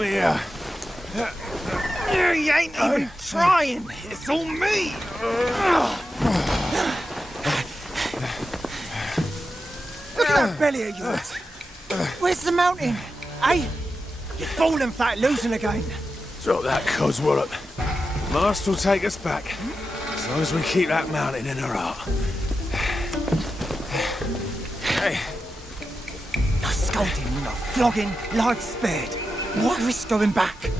Yeah. You ain't even trying. It's all me. Look at that belly of yours. Where's the mountain? Hey, you're falling flat losing again. Drop that coswallop. Master will take us back. As long as we keep that mountain in her heart. Hey. No scolding, no flogging, life spared. Why risk going back?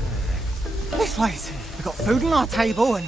This place, we've got food on our table and...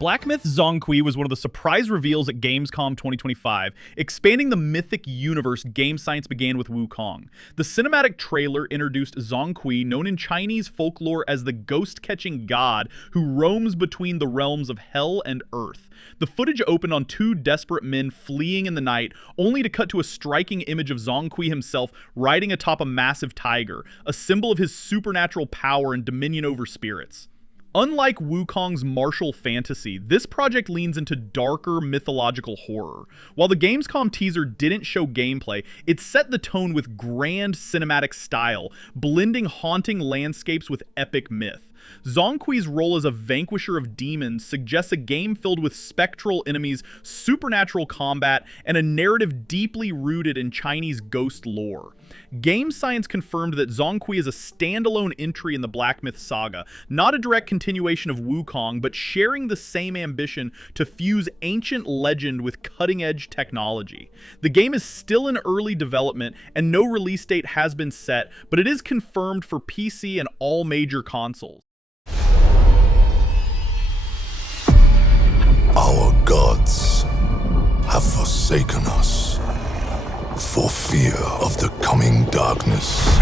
Black Myth Zhong was one of the surprise reveals at Gamescom 2025, expanding the mythic universe game science began with Wukong. The cinematic trailer introduced Zhong, known in Chinese folklore as the ghost-catching god who roams between the realms of hell and earth. The footage opened on two desperate men fleeing in the night, only to cut to a striking image of Zhong himself riding atop a massive tiger, a symbol of his supernatural power and dominion over spirits. Unlike Wukong's martial fantasy, this project leans into darker mythological horror. While the Gamescom teaser didn't show gameplay, it set the tone with grand cinematic style, blending haunting landscapes with epic myth. Zhong's role as a vanquisher of demons suggests a game filled with spectral enemies, supernatural combat, and a narrative deeply rooted in Chinese ghost lore. Game Science confirmed that Zhong is a standalone entry in the Black Myth saga, not a direct continuation of Wukong, but sharing the same ambition to fuse ancient legend with cutting-edge technology. The game is still in early development, and no release date has been set, but it is confirmed for PC and all major consoles. Our gods have forsaken us for fear of the coming darkness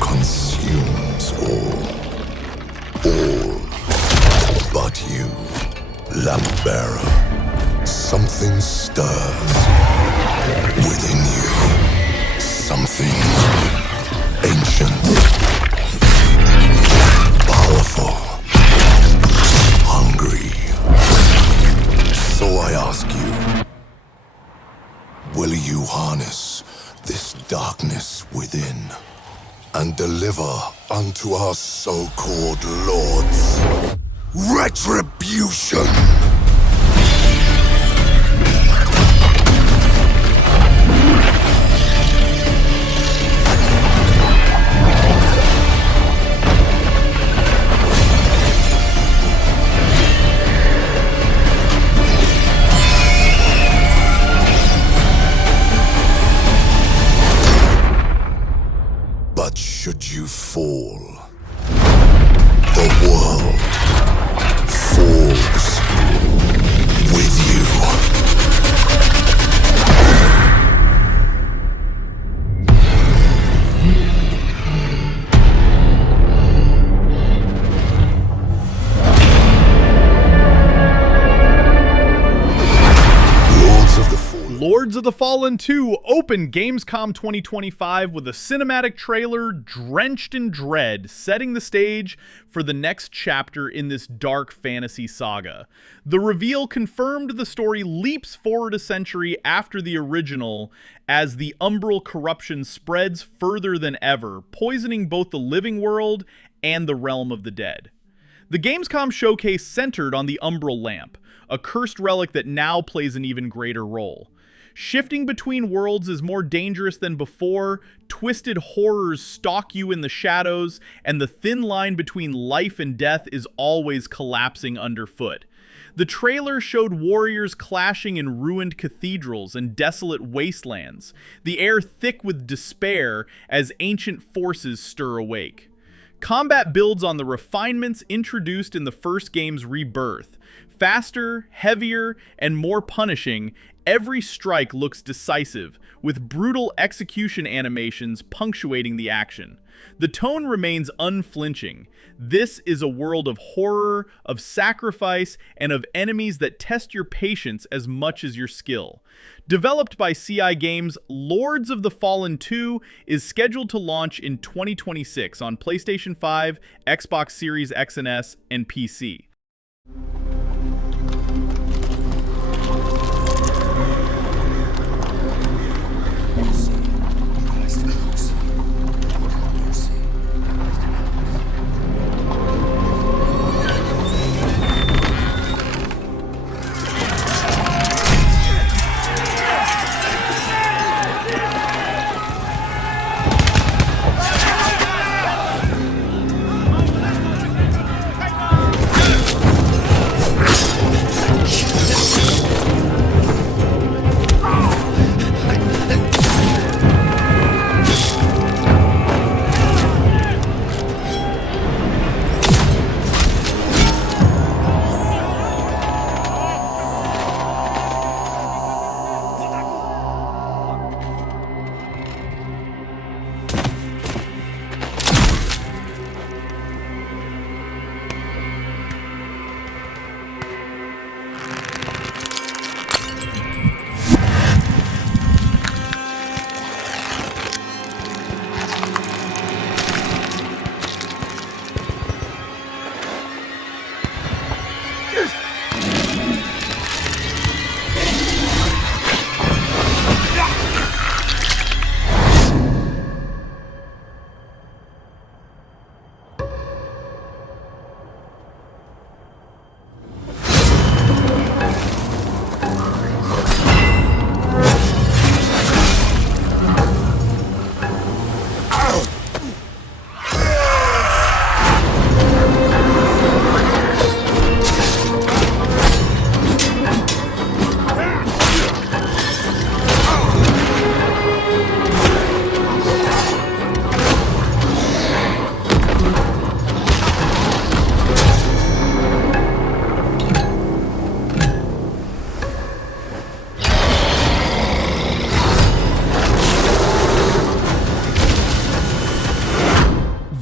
consumes all but you, lamp bearer. Something stirs within you, something ancient, powerful, hungry. So I ask you, will you harness this darkness within and deliver unto our so-called lords retribution? But should you fall, the world falls with you. Lords of the Fallen 2 opened Gamescom 2025 with a cinematic trailer drenched in dread, setting the stage for the next chapter in this dark fantasy saga. The reveal confirmed the story leaps forward a century after the original, as the umbral corruption spreads further than ever, poisoning both the living world and the realm of the dead. The Gamescom showcase centered on the umbral lamp, a cursed relic that now plays an even greater role. Shifting between worlds is more dangerous than before, twisted horrors stalk you in the shadows, and the thin line between life and death is always collapsing underfoot. The trailer showed warriors clashing in ruined cathedrals and desolate wastelands, the air thick with despair as ancient forces stir awake. Combat builds on the refinements introduced in the first game's rebirth. Faster, heavier, and more punishing, every strike looks decisive, with brutal execution animations punctuating the action. The tone remains unflinching. This is a world of horror, of sacrifice, and of enemies that test your patience as much as your skill. Developed by CI Games, Lords of the Fallen 2 is scheduled to launch in 2026 on PlayStation 5, Xbox Series X and S, and PC.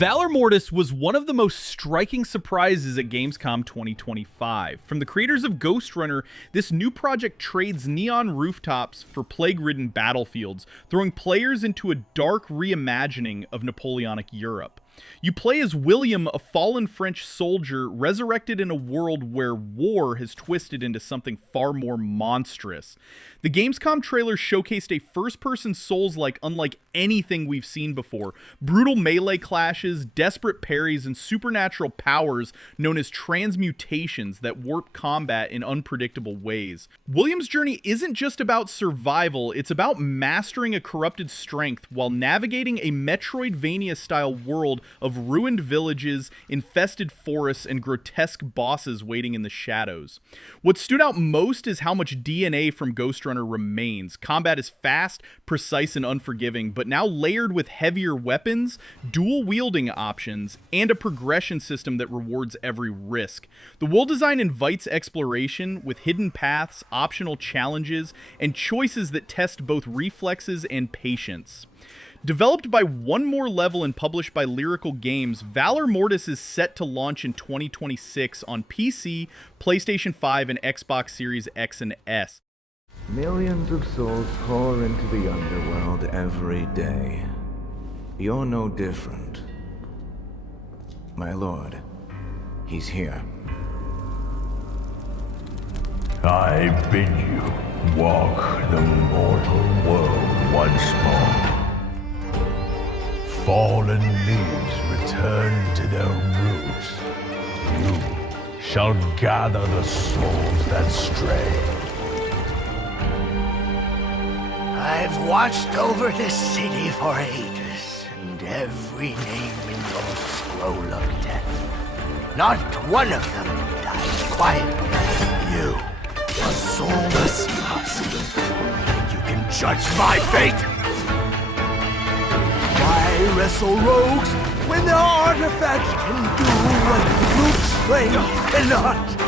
Valor Mortis was one of the most striking surprises at Gamescom 2025. From the creators of Ghost Runner, this new project trades neon rooftops for plague-ridden battlefields, throwing players into a dark reimagining of Napoleonic Europe. You play as William, a fallen French soldier resurrected in a world where war has twisted into something far more monstrous. The Gamescom trailer showcased a first-person Souls-like unlike anything we've seen before. Brutal melee clashes, desperate parries, and supernatural powers known as transmutations that warp combat in unpredictable ways. William's journey isn't just about survival, it's about mastering a corrupted strength while navigating a Metroidvania-style world of ruined villages, infested forests, and grotesque bosses waiting in the shadows. What stood out most is how much DNA from Ghost Runner remains. Combat is fast, precise, and unforgiving, but now layered with heavier weapons, dual wielding options, and a progression system that rewards every risk. The world design invites exploration with hidden paths, optional challenges, and choices that test both reflexes and patience. Developed by One More Level and published by Lyrical Games, Valor Mortis is set to launch in 2026 on PC, PlayStation 5, and Xbox Series X and S. Millions of souls pour into the underworld every day. You're no different. My lord, he's here. I bid you walk the mortal world once more. Fallen leaves return to their roots. You shall gather the souls that stray. I've watched over this city for ages, and every name in your scroll of death. Not one of them dies quietly. You, a soulless husk. You can judge my fate! Why wrestle rogues when their artifacts can do what brute strength cannot?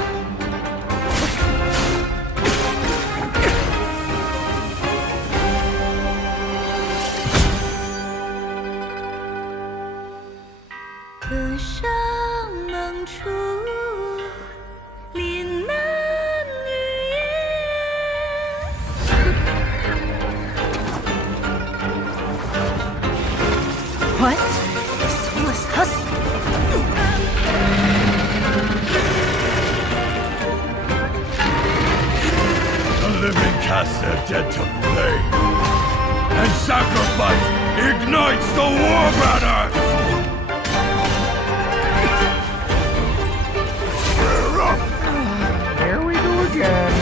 What? The soulless husk? The living cast their dead to flame, and sacrifice ignites the war banners! Here we go again.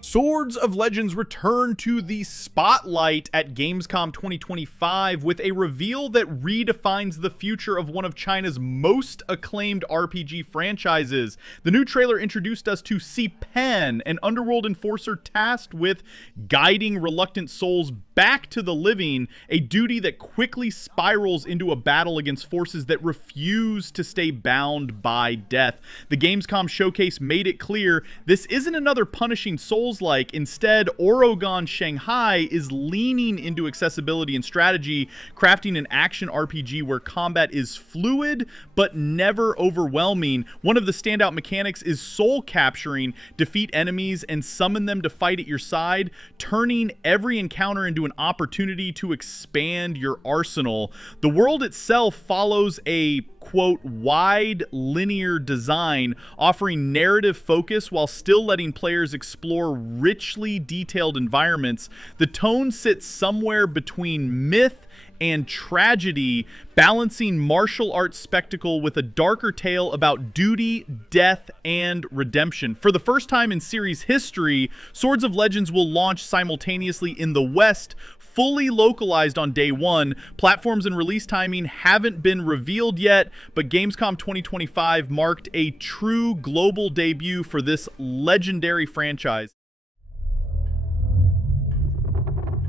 Swords of Legends return to the spotlight at Gamescom 2025 with a reveal that redefines the future of one of China's most acclaimed RPG franchises. The new trailer introduced us to Si Pen, an underworld enforcer tasked with guiding reluctant souls back to the living, a duty that quickly spirals into a battle against forces that refuse to stay bound by death. The Gamescom showcase made it clear this isn't another punishing Souls-like. Instead, Orogon Shanghai is leaning into accessibility and strategy, crafting an action RPG where combat is fluid but never overwhelming. One of the standout mechanics is soul capturing, defeat enemies and summon them to fight at your side, turning every encounter into an opportunity to expand your arsenal. The world itself follows a quote wide linear design, offering narrative focus while still letting players explore richly detailed environments. The tone sits somewhere between myth and tragedy, balancing martial arts spectacle with a darker tale about duty, death, and redemption. For the first time in series history, Swords of Legends will launch simultaneously in the West, fully localized on day one. Platforms and release timing haven't been revealed yet, but Gamescom 2025 marked a true global debut for this legendary franchise.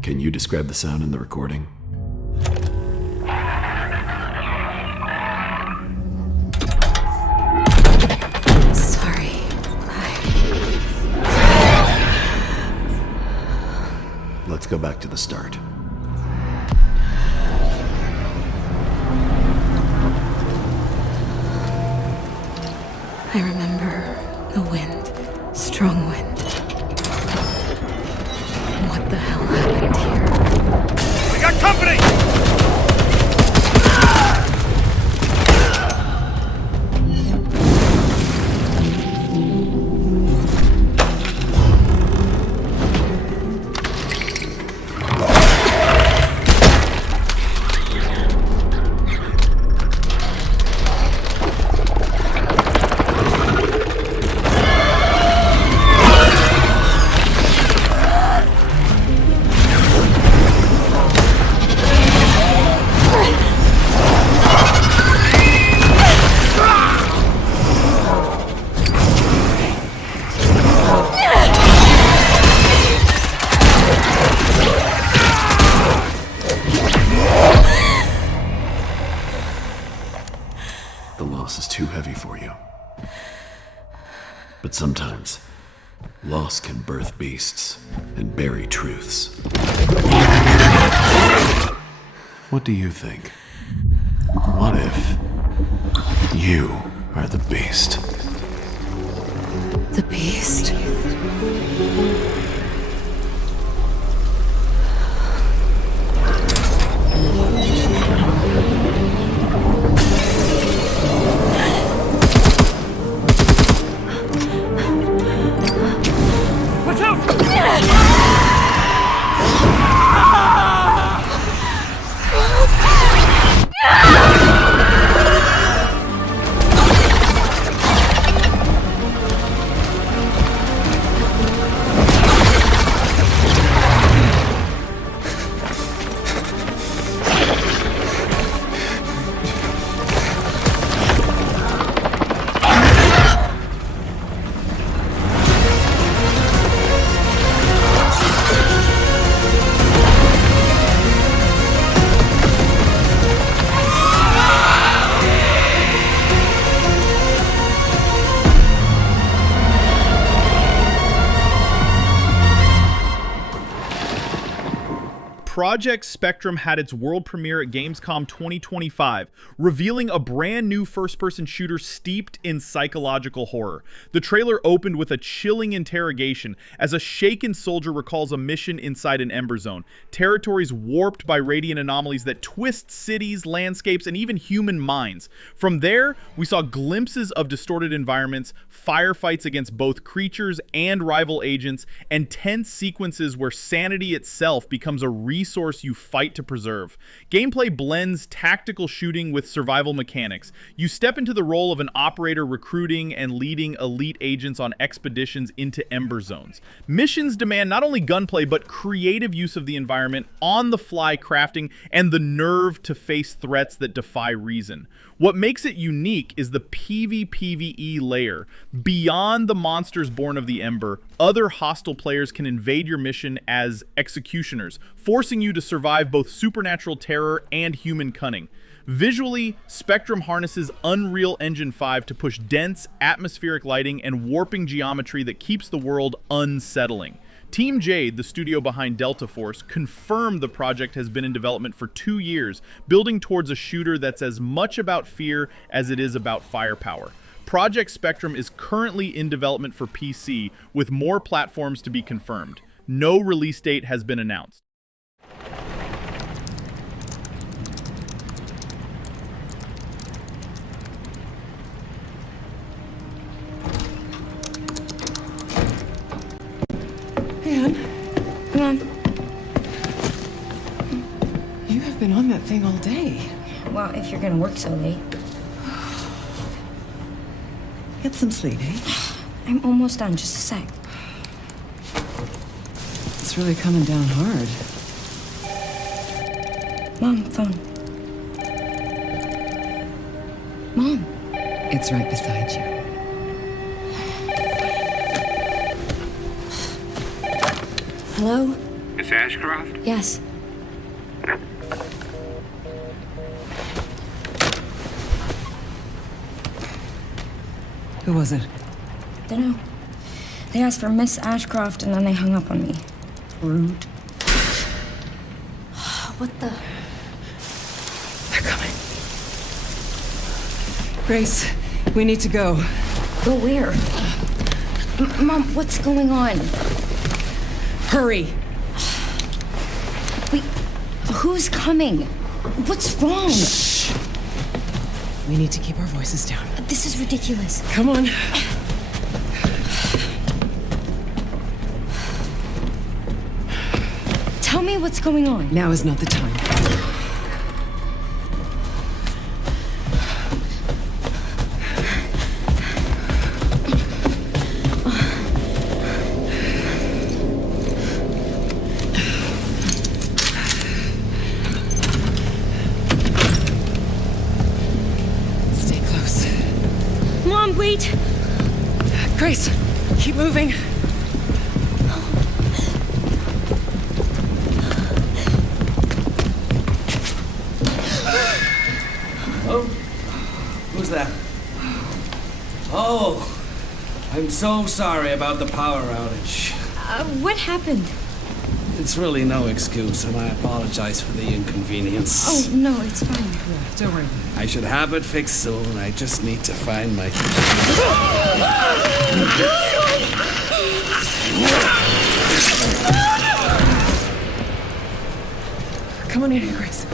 Can you describe the sound in the recording? Sorry. Let's go back to the start. I remember the wind. Strong wind. What the hell happened here? We got company! But sometimes, loss can birth beasts and bury truths. What do you think? What if you are the beast? The beast. Watch out! Project Spectrum had its world premiere at Gamescom 2025, revealing a brand new first-person shooter steeped in psychological horror. The trailer opened with a chilling interrogation as a shaken soldier recalls a mission inside an Ember Zone, territories warped by radiant anomalies that twist cities, landscapes, and even human minds. From there, we saw glimpses of distorted environments, firefights against both creatures and rival agents, and tense sequences where sanity itself becomes a resource you fight to preserve. Gameplay blends tactical shooting with survival mechanics. You step into the role of an operator recruiting and leading elite agents on expeditions into Ember Zones. Missions demand not only gunplay, but creative use of the environment, on-the-fly crafting, and the nerve to face threats that defy reason. What makes it unique is the PvPvE layer. Beyond the monsters born of the Ember, other hostile players can invade your mission as executioners, forcing you to survive both supernatural terror and human cunning. Visually, Spectrum harnesses Unreal Engine 5 to push dense, atmospheric lighting and warping geometry that keeps the world unsettling. Team Jade, the studio behind Delta Force, confirmed the project has been in development for 2 years, building towards a shooter that's as much about fear as it is about firepower. Project Spectrum is currently in development for PC, with more platforms to be confirmed. No release date has been announced. Come on. You have been on that thing all day. Well, if you're gonna work so late. Get some sleep, eh? I'm almost done, just a sec. It's really coming down hard. Mom, phone. Mom. It's right beside you. Hello? Miss Ashcroft? Yes. Who was it? Dunno. They asked for Miss Ashcroft and then they hung up on me. Rude. What the? They're coming. Grace, we need to go. Go where? Mom, what's going on? Hurry! Wait, who's coming? What's wrong? Shh. We need to keep our voices down. This is ridiculous. Come on. Tell me what's going on. Now is not the time. Wait! Grace, keep moving. Oh? Who's that? Oh, I'm so sorry about the power outage. What happened? It's really no excuse, and I apologize for the inconvenience. Oh, no, it's fine. Don't worry. I should have it fixed soon. I just need to find my... Come on in here, Grace.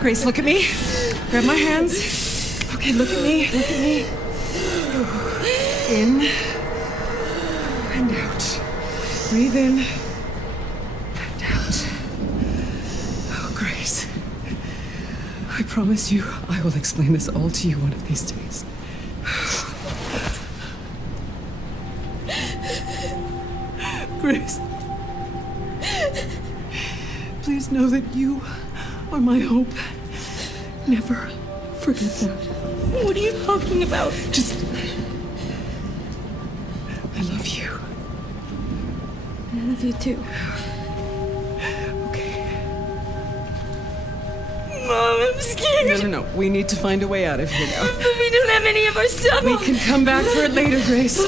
Grace, look at me. Grab my hands. Okay, look at me. Look at me. In and out. Breathe in and out. Oh, Grace. I promise you, I will explain this all to you one of these days. Grace. Please know that you are my hope. Never forget that. What are you talking about? Just... I love you. I love you too. Okay. Mom, I'm scared. No. We need to find a way out of here now. But we don't have any of our stuff. We can come back for it later, Grace.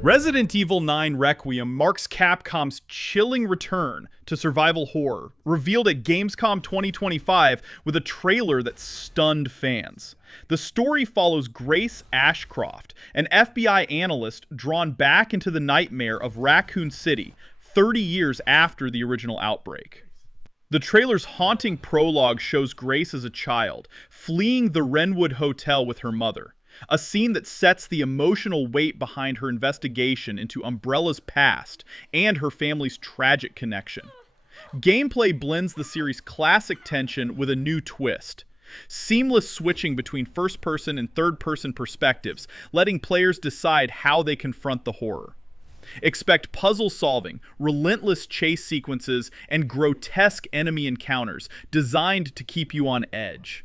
Resident Evil 9 Requiem marks Capcom's chilling return to survival horror, revealed at Gamescom 2025 with a trailer that stunned fans. The story follows Grace Ashcroft, an FBI analyst drawn back into the nightmare of Raccoon City 30 years after the original outbreak. The trailer's haunting prologue shows Grace as a child, fleeing the Wrenwood Hotel with her mother. A scene that sets the emotional weight behind her investigation into Umbrella's past and her family's tragic connection. Gameplay blends the series' classic tension with a new twist. Seamless switching between first-person and third-person perspectives, letting players decide how they confront the horror. Expect puzzle solving, relentless chase sequences, and grotesque enemy encounters designed to keep you on edge.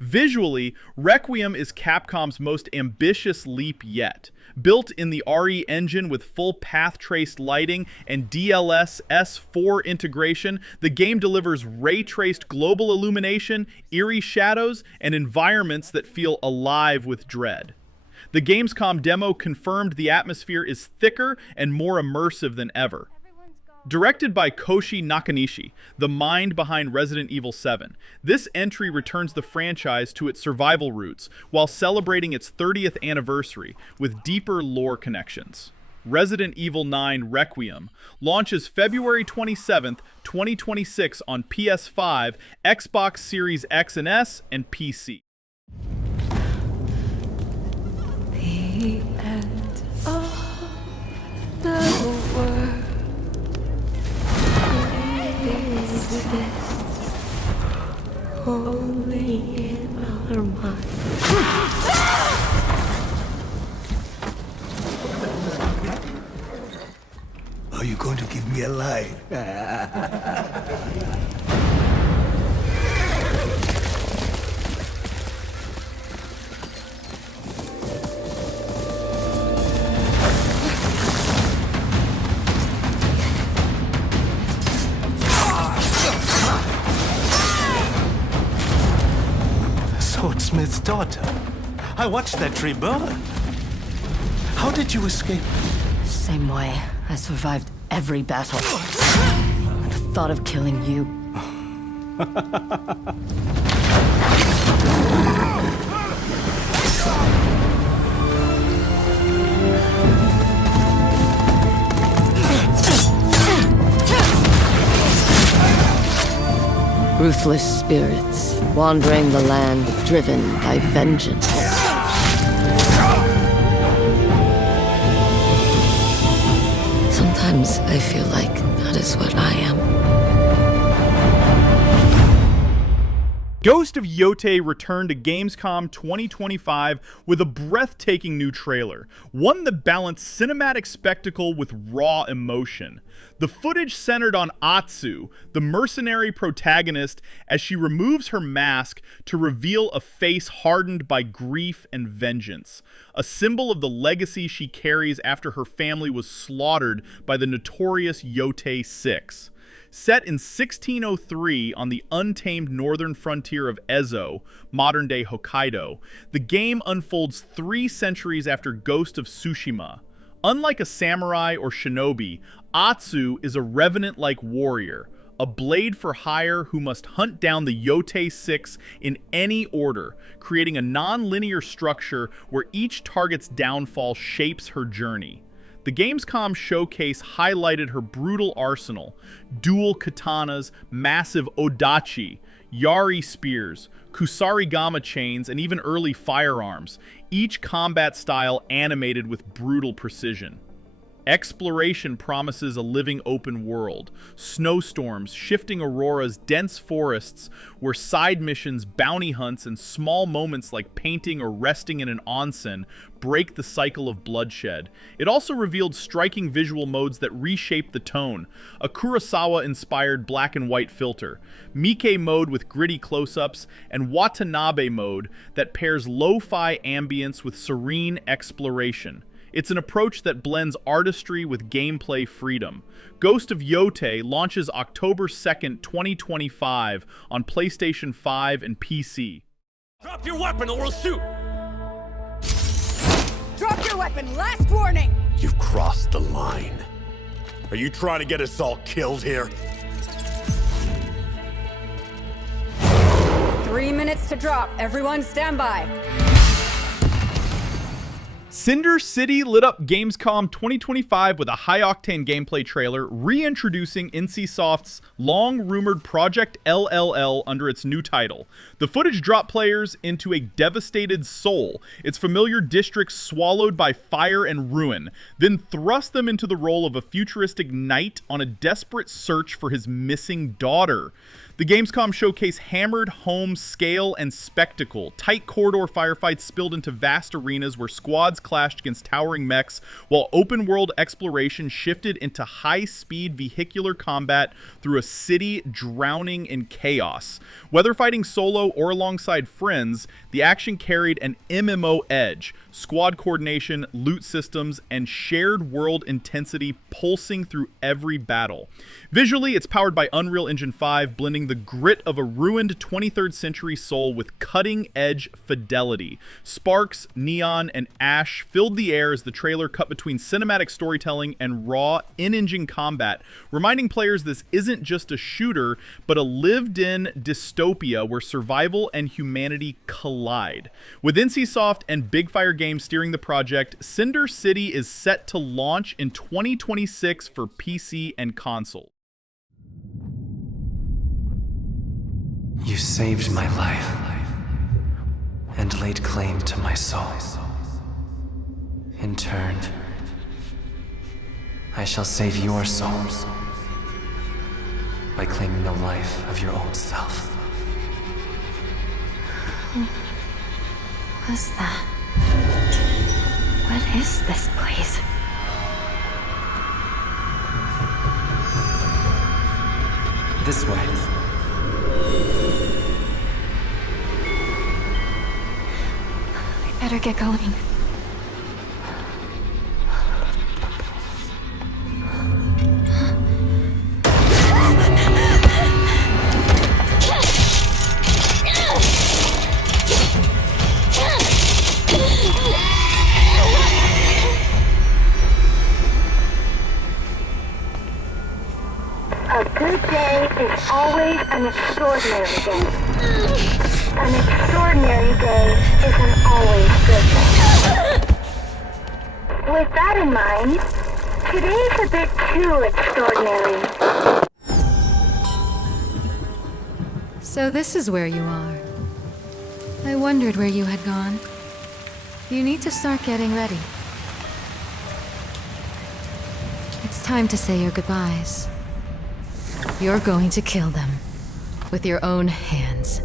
Visually, Requiem is Capcom's most ambitious leap yet. Built in the RE engine with full path-traced lighting and DLSS 4 integration, the game delivers ray-traced global illumination, eerie shadows, and environments that feel alive with dread. The Gamescom demo confirmed the atmosphere is thicker and more immersive than ever. Directed by Koshi Nakanishi, the mind behind Resident Evil 7, this entry returns the franchise to its survival roots while celebrating its 30th anniversary with deeper lore connections. Resident Evil 9 Requiem launches February 27th, 2026 on PS5, Xbox Series X and S, and PC. The end of the world. Is this only in our mind? Are you going to give me a line? Swordsmith's daughter. I watched that tree burn. How did you escape? Same way. I survived every battle. The thought of killing you. Ruthless spirits, wandering the land, driven by vengeance. Sometimes I feel like that is what I am. Ghost of Yōtei returned to Gamescom 2025 with a breathtaking new trailer, one that balanced cinematic spectacle with raw emotion. The footage centered on Atsu, the mercenary protagonist, as she removes her mask to reveal a face hardened by grief and vengeance, a symbol of the legacy she carries after her family was slaughtered by the notorious Yōtei 6. Set in 1603 on the untamed northern frontier of Ezo, modern-day Hokkaido, the game unfolds 3 centuries after Ghost of Tsushima. Unlike a samurai or shinobi, Atsu is a revenant-like warrior, a blade for hire who must hunt down the Yōtei 6 in any order, creating a non-linear structure where each target's downfall shapes her journey. The Gamescom showcase highlighted her brutal arsenal: dual katanas, massive odachi, yari spears, kusarigama chains, and even early firearms, each combat style animated with brutal precision. Exploration promises a living open world, snowstorms, shifting auroras, dense forests, where side missions, bounty hunts, and small moments like painting or resting in an onsen break the cycle of bloodshed. It also revealed striking visual modes that reshape the tone: a Kurosawa-inspired black and white filter, Miike mode with gritty close-ups, and Watanabe mode that pairs lo-fi ambience with serene exploration. It's an approach that blends artistry with gameplay freedom. Ghost of Yōtei launches October 2nd, 2025 on PlayStation 5 and PC. Drop your weapon or we'll shoot! Drop your weapon, last warning! You've crossed the line. Are you trying to get us all killed here? 3 minutes to drop. Everyone stand by. Cinder City lit up Gamescom 2025 with a high-octane gameplay trailer reintroducing NCSoft's long-rumored Project LLL under its new title. The footage dropped players into a devastated Seoul, its familiar districts swallowed by fire and ruin, then thrust them into the role of a futuristic knight on a desperate search for his missing daughter. The Gamescom showcase hammered home scale and spectacle. Tight corridor firefights spilled into vast arenas where squads clashed against towering mechs, while open-world exploration shifted into high-speed vehicular combat through a city drowning in chaos. Whether fighting solo or alongside friends, the action carried an MMO edge: squad coordination, loot systems, and shared world intensity pulsing through every battle. Visually, it's powered by Unreal Engine 5, blending the grit of a ruined 23rd century Seoul with cutting-edge fidelity. Sparks, neon, and ash filled the air as the trailer cut between cinematic storytelling and raw, in-engine combat, reminding players this isn't just a shooter, but a lived-in dystopia where survival and humanity collide. With NCSoft and Big Fire Games steering the project, Cinder City is set to launch in 2026 for PC and console. You saved my life and laid claim to my soul. In turn, I shall save your soul by claiming the life of your old self. What's that? What is this place? This way. Better get going. A good day is always an extraordinary day. An extraordinary day is an always good day. With that in mind, today's a bit too extraordinary. So this is where you are. I wondered where you had gone. You need to start getting ready. It's time to say your goodbyes. You're going to kill them with your own hands.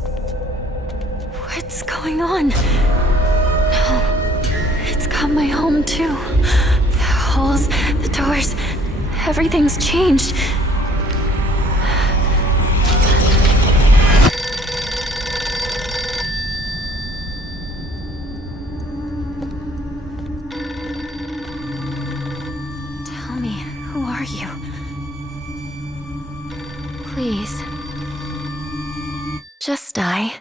What's going on? No, it's got my home too. The halls, the doors, everything's changed. Tell me, who are you? die?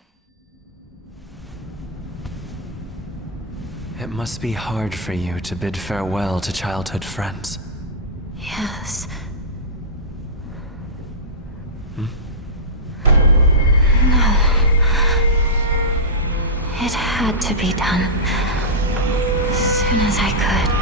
It must be hard for you to bid farewell to childhood friends. Yes. Hmm? No. It had to be done. As soon as I could.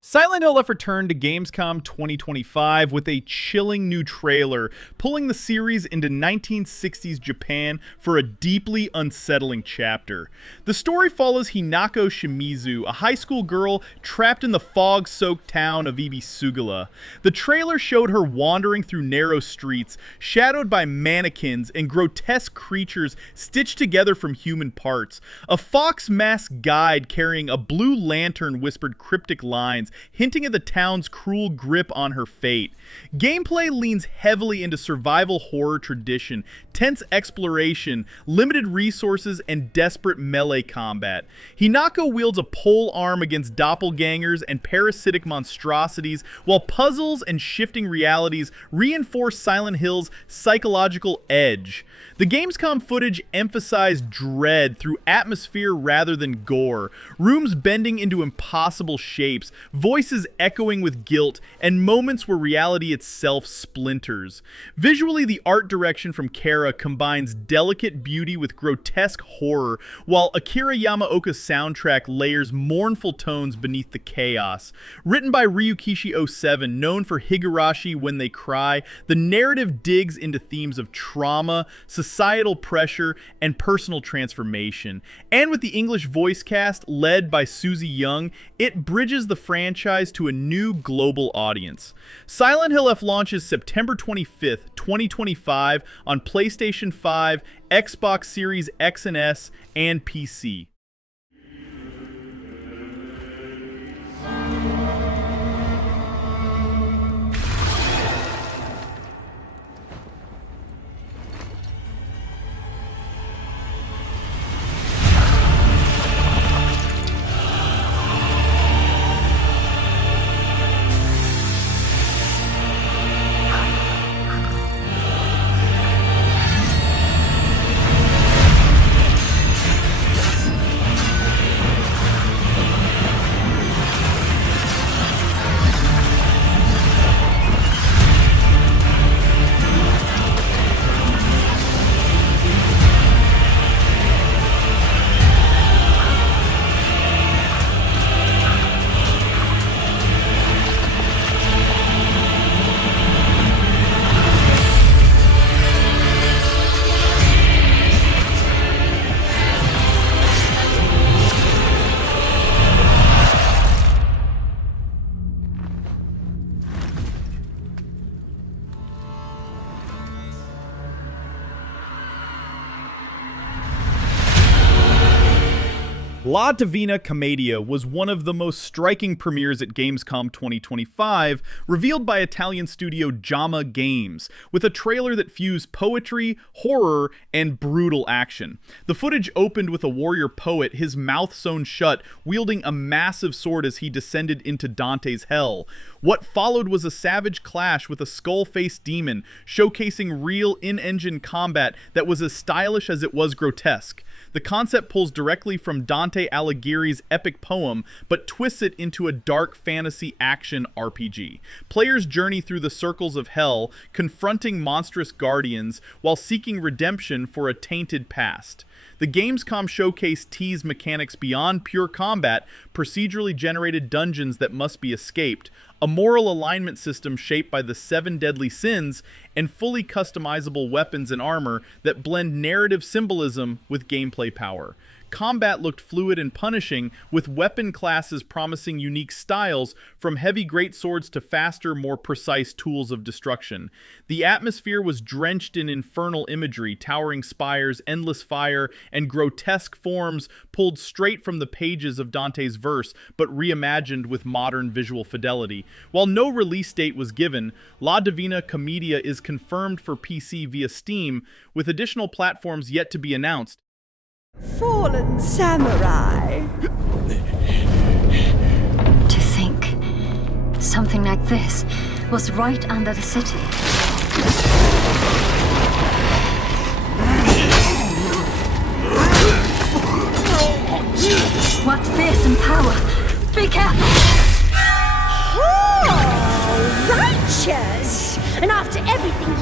Silent Hill left returned to Gamescom 2025 with a chilling new trailer, pulling the series into 1960s Japan for a deeply unsettling chapter. The story follows Hinako Shimizu, a high school girl trapped in the fog-soaked town of Ibisugala. The trailer showed her wandering through narrow streets, shadowed by mannequins and grotesque creatures stitched together from human parts. A fox-masked guide carrying a blue lantern whispered cryptic lines, hinting at the town's cruel grip on her fate. Gameplay leans heavily into survival horror tradition, tense exploration, limited resources, and desperate melee combat. Hinako wields a pole arm against doppelgangers and parasitic monstrosities, while puzzles and shifting realities reinforce Silent Hill's psychological edge. The Gamescom footage emphasized dread through atmosphere rather than gore, rooms bending into impossible shapes, voices echoing with guilt, and moments where reality itself splinters. Visually, the art direction from Kara combines delicate beauty with grotesque horror, while Akira Yamaoka's soundtrack layers mournful tones beneath the chaos. Written by Ryukishi 07, known for Higurashi When They Cry, the narrative digs into themes of trauma, societal pressure, and personal transformation. And with the English voice cast led by Susie Young, it bridges the franchise to a new global audience. Silent Hill F launches September 25th, 2025 on PlayStation 5, Xbox Series X and S, and PC. La Divina Commedia was one of the most striking premieres at Gamescom 2025, revealed by Italian studio Jama Games, with a trailer that fused poetry, horror, and brutal action. The footage opened with a warrior poet, his mouth sewn shut, wielding a massive sword as he descended into Dante's hell. What followed was a savage clash with a skull-faced demon, showcasing real in-engine combat that was as stylish as it was grotesque. The concept pulls directly from Dante Alighieri's epic poem, but twists it into a dark fantasy action RPG. Players journey through the circles of hell, confronting monstrous guardians while seeking redemption for a tainted past. The Gamescom showcase teased mechanics beyond pure combat, procedurally generated dungeons that must be escaped, a moral alignment system shaped by the 7 deadly sins, and fully customizable weapons and armor that blend narrative symbolism with gameplay power. Combat looked fluid and punishing, with weapon classes promising unique styles, from heavy greatswords to faster, more precise tools of destruction. The atmosphere was drenched in infernal imagery, towering spires, endless fire, and grotesque forms pulled straight from the pages of Dante's verse, but reimagined with modern visual fidelity. While no release date was given, La Divina Commedia is confirmed for PC via Steam, with additional platforms yet to be announced. Fallen samurai. To think something like this was right under the city.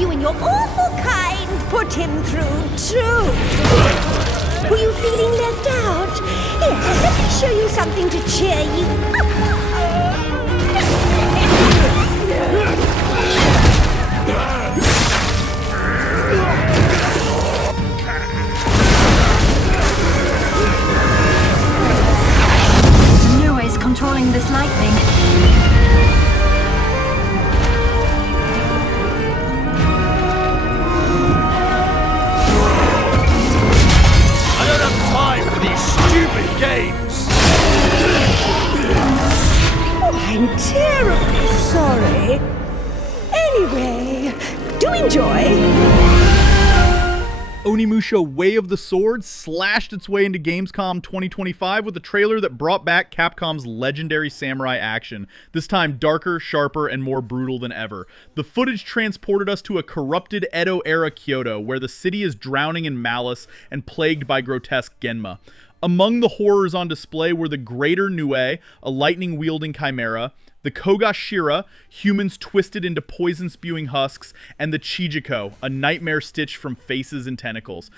you and your awful kind put him through, too. Were you feeling left out? Here, let me show you something to cheer you up. No ways controlling this lightning. I don't have time for these stupid games! Oh, I'm terribly sorry. Anyway, do enjoy. Onimusha Way of the Sword slashed its way into Gamescom 2025 with a trailer that brought back Capcom's legendary samurai action, this time darker, sharper, and more brutal than ever. The footage transported us to a corrupted Edo-era Kyoto, where the city is drowning in malice and plagued by grotesque Genma. Among the horrors on display were the Greater Nue, a lightning-wielding chimera, the Kogashira, humans twisted into poison-spewing husks, and the Chijiko, a nightmare stitched from faces and tentacles.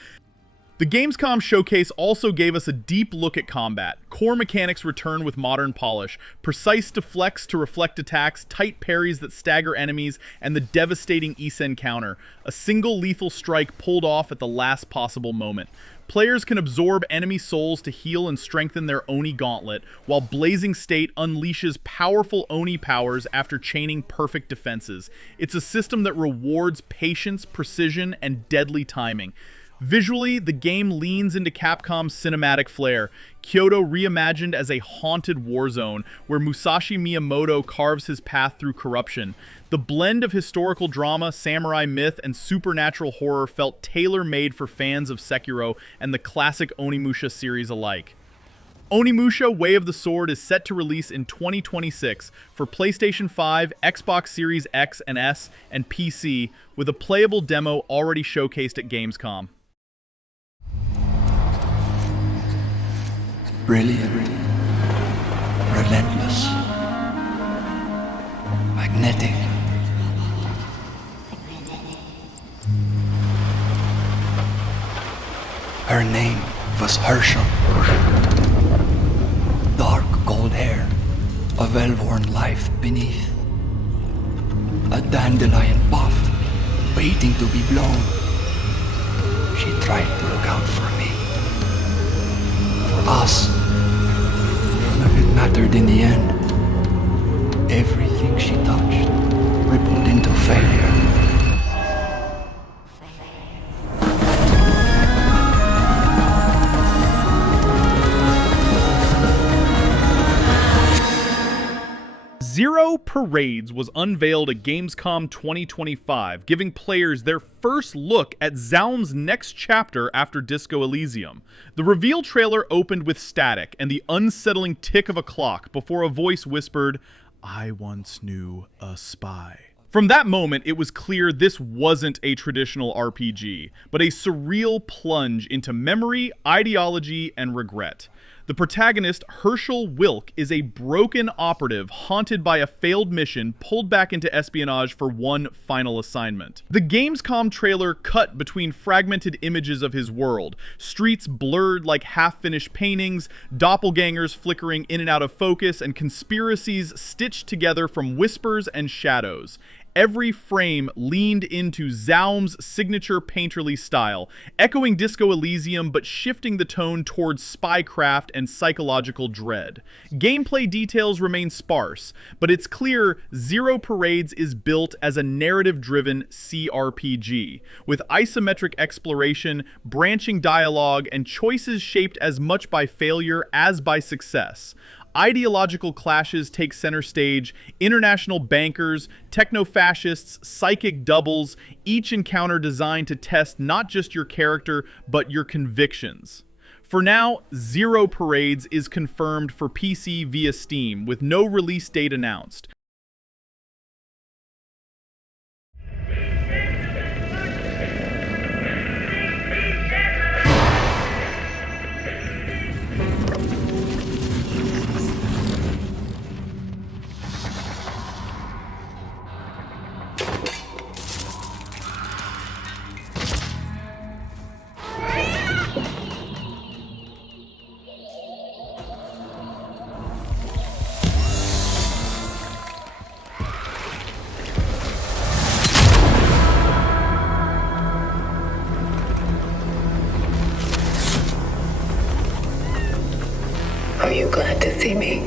The Gamescom showcase also gave us a deep look at combat. Core mechanics return with modern polish, precise deflects to reflect attacks, tight parries that stagger enemies, and the devastating Isen counter, a single lethal strike pulled off at the last possible moment. Players can absorb enemy souls to heal and strengthen their Oni gauntlet, while Blazing State unleashes powerful Oni powers after chaining perfect defenses. It's a system that rewards patience, precision, and deadly timing. Visually, the game leans into Capcom's cinematic flair, Kyoto reimagined as a haunted war zone, where Musashi Miyamoto carves his path through corruption. The blend of historical drama, samurai myth, and supernatural horror felt tailor-made for fans of Sekiro and the classic Onimusha series alike. Onimusha Way of the Sword is set to release in 2026 for PlayStation 5, Xbox Series X and S, and PC, with a playable demo already showcased at Gamescom. Brilliant, relentless, magnetic. Her name was Herschel. Dark gold hair, a well-worn life beneath. A dandelion puff, waiting to be blown. She tried to look out for me. For us. None of it mattered in the end. Everything she touched rippled into failure. Zero Parades was unveiled at Gamescom 2025, giving players their first look at Zaun's next chapter after Disco Elysium. The reveal trailer opened with static and the unsettling tick of a clock before a voice whispered, "I once knew a spy." From that moment, it was clear this wasn't a traditional RPG, but a surreal plunge into memory, ideology, and regret. The protagonist, Herschel Wilk, is a broken operative haunted by a failed mission pulled back into espionage for one final assignment. The Gamescom trailer cut between fragmented images of his world, streets blurred like half-finished paintings, doppelgangers flickering in and out of focus, and conspiracies stitched together from whispers and shadows. Every frame leaned into Zaun's signature painterly style, echoing Disco Elysium but shifting the tone towards spycraft and psychological dread. Gameplay details remain sparse, but it's clear Zero Parades is built as a narrative-driven CRPG, with isometric exploration, branching dialogue, and choices shaped as much by failure as by success. Ideological clashes take center stage, international bankers, techno-fascists, psychic doubles, each encounter designed to test not just your character, but your convictions. For now, Zero Parades is confirmed for PC via Steam, with no release date announced. Are you glad to see me?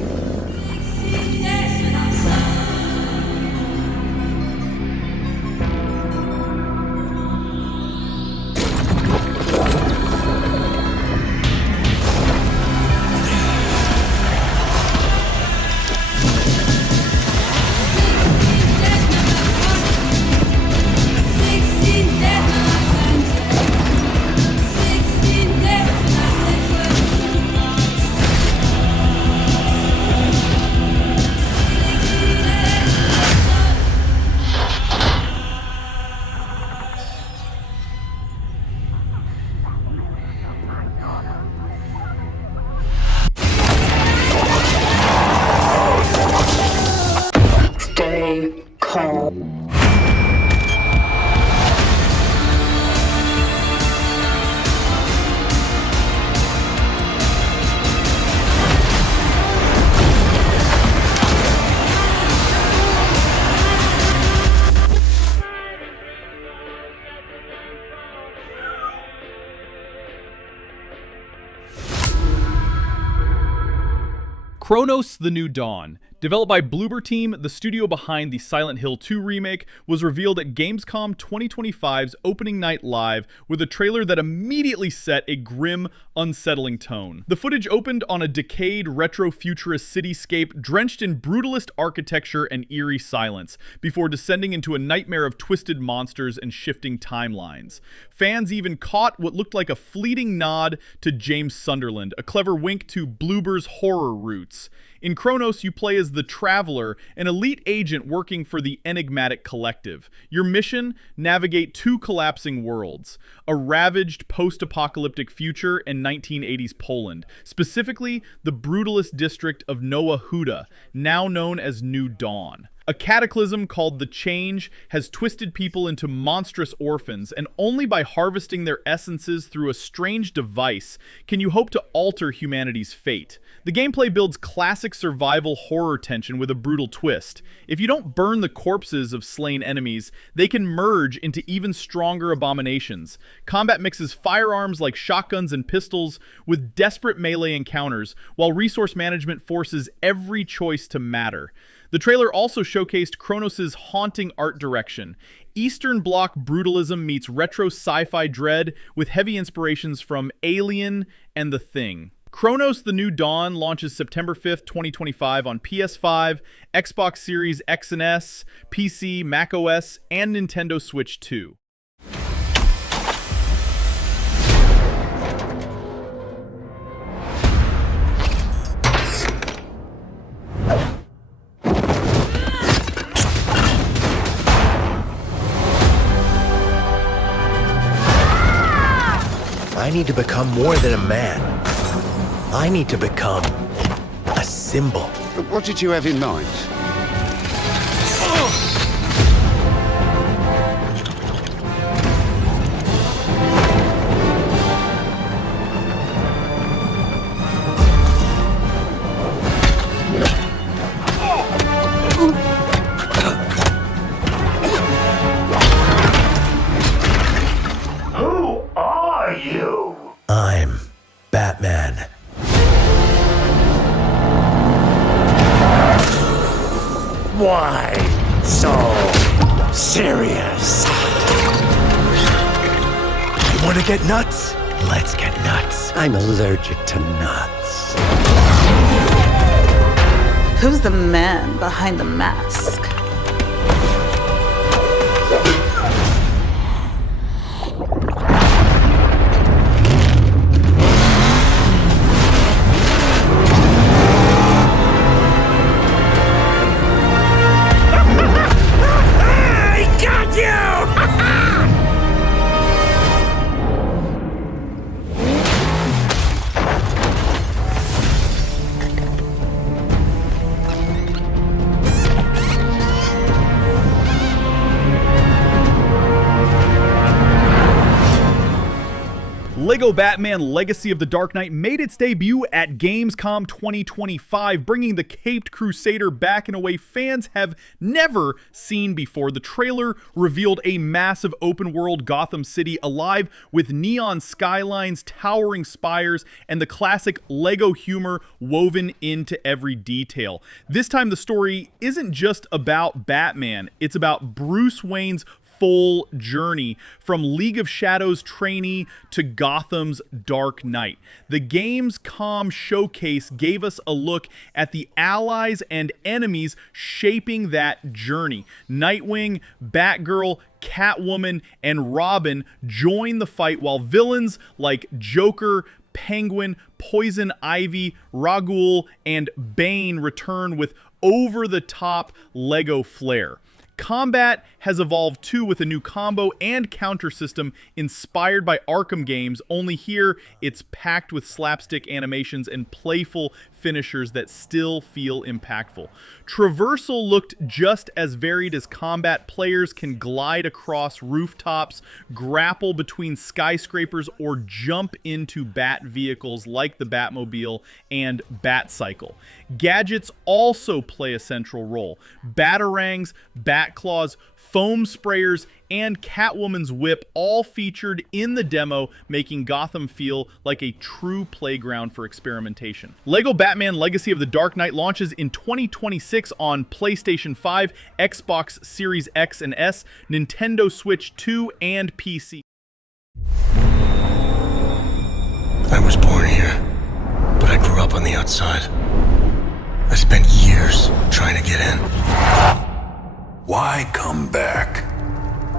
Stay calm. Cronos the New Dawn, developed by Bloober Team, the studio behind the Silent Hill 2 remake, was revealed at Gamescom 2025's opening night live with a trailer that immediately set a grim, unsettling tone. The footage opened on a decayed, retro-futurist cityscape drenched in brutalist architecture and eerie silence, before descending into a nightmare of twisted monsters and shifting timelines. Fans even caught what looked like a fleeting nod to James Sunderland, a clever wink to Bloober's horror roots. In Cronos, you play as the Traveler, an elite agent working for the Enigmatic Collective. Your mission? Navigate two collapsing worlds. A ravaged post-apocalyptic future and 1980s Poland. Specifically, the brutalist district of Nowa Huta, now known as New Dawn. A cataclysm called the Change has twisted people into monstrous orphans, and only by harvesting their essences through a strange device can you hope to alter humanity's fate. The gameplay builds classic survival horror tension with a brutal twist. If you don't burn the corpses of slain enemies, they can merge into even stronger abominations. Combat mixes firearms like shotguns and pistols with desperate melee encounters, while resource management forces every choice to matter. The trailer also showcased Cronos' haunting art direction. Eastern Bloc brutalism meets retro sci-fi dread with heavy inspirations from Alien and The Thing. Cronos the New Dawn launches September 5th, 2025 on PS5, Xbox Series X and S, PC, macOS, and Nintendo Switch 2. I need to become more than a man. I need to become a symbol. What did you have in mind? Who are you? I'm Batman. Why so serious? You want to get nuts? Let's get nuts. I'm allergic to nuts. Who's the man behind the mask? LEGO Batman Legacy of the Dark Knight made its debut at Gamescom 2025, bringing the Caped Crusader back in a way fans have never seen before. The trailer revealed a massive open-world Gotham City alive with neon skylines, towering spires, and the classic LEGO humor woven into every detail. This time the story isn't just about Batman, it's about Bruce Wayne's full journey from League of Shadows trainee to Gotham's Dark Knight. The Gamescom showcase gave us a look at the allies and enemies shaping that journey. Nightwing, Batgirl, Catwoman, and Robin join the fight, while villains like Joker, Penguin, Poison Ivy, Ra's-al-Ghul, and Bane return with over-the-top LEGO flair. Combat has evolved too, with a new combo and counter system inspired by Arkham games, only here it's packed with slapstick animations and playful finishers that still feel impactful. Traversal looked just as varied as combat. Players can glide across rooftops, grapple between skyscrapers, or jump into bat vehicles like the Batmobile and Batcycle. Gadgets also play a central role. Batarangs, Batclaws, foam sprayers, and Catwoman's whip all featured in the demo, making Gotham feel like a true playground for experimentation. LEGO Batman Legacy of the Dark Knight launches in 2026 on PlayStation 5, Xbox Series X and S, Nintendo Switch 2, and PC. I was born here, but I grew up on the outside. I spent years trying to get in. Why come back?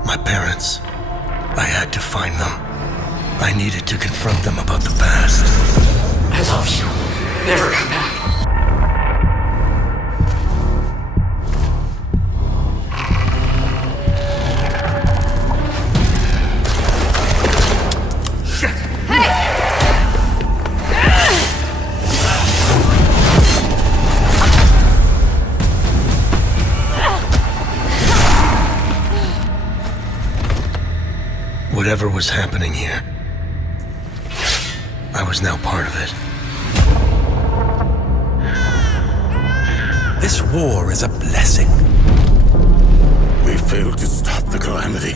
My parents. I had to find them. I needed to confront them about the past. I love you. Never come back. Whatever was happening here, I was now part of it. This war is a blessing. We failed to stop the calamity.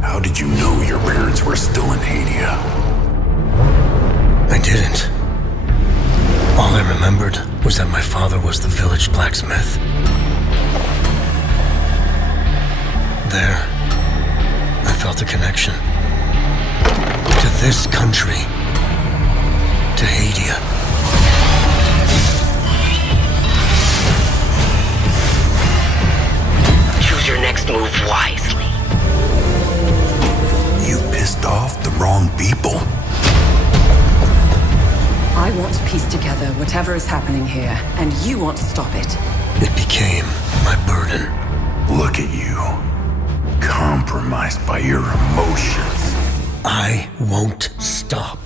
How did you know your parents were still in Hadia? I didn't. All I remembered was that my father was the village blacksmith. There, I felt a connection to this country, to Hadia. Choose your next move wisely. You pissed off the wrong people. I want to piece together whatever is happening here, and you want to stop it. It became my burden. Look at you. Compromised by your emotions. I won't stop.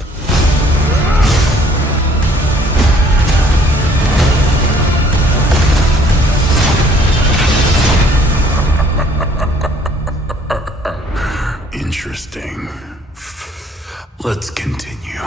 Interesting. Let's continue.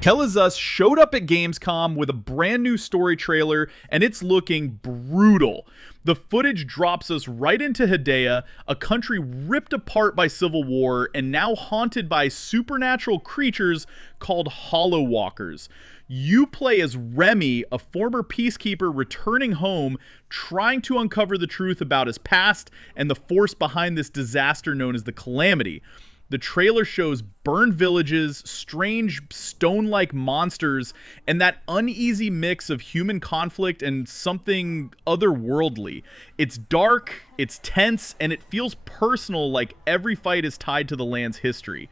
Kelazuz showed up at Gamescom with a brand new story trailer, and it's looking brutal. The footage drops us right into Hadia, a country ripped apart by civil war and now haunted by supernatural creatures called Hollow Walkers. You play as Remy, a former peacekeeper returning home, trying to uncover the truth about his past and the force behind this disaster known as the Calamity. The trailer shows burned villages, strange stone-like monsters, and that uneasy mix of human conflict and something otherworldly. It's dark, it's tense, and it feels personal, like every fight is tied to the land's history.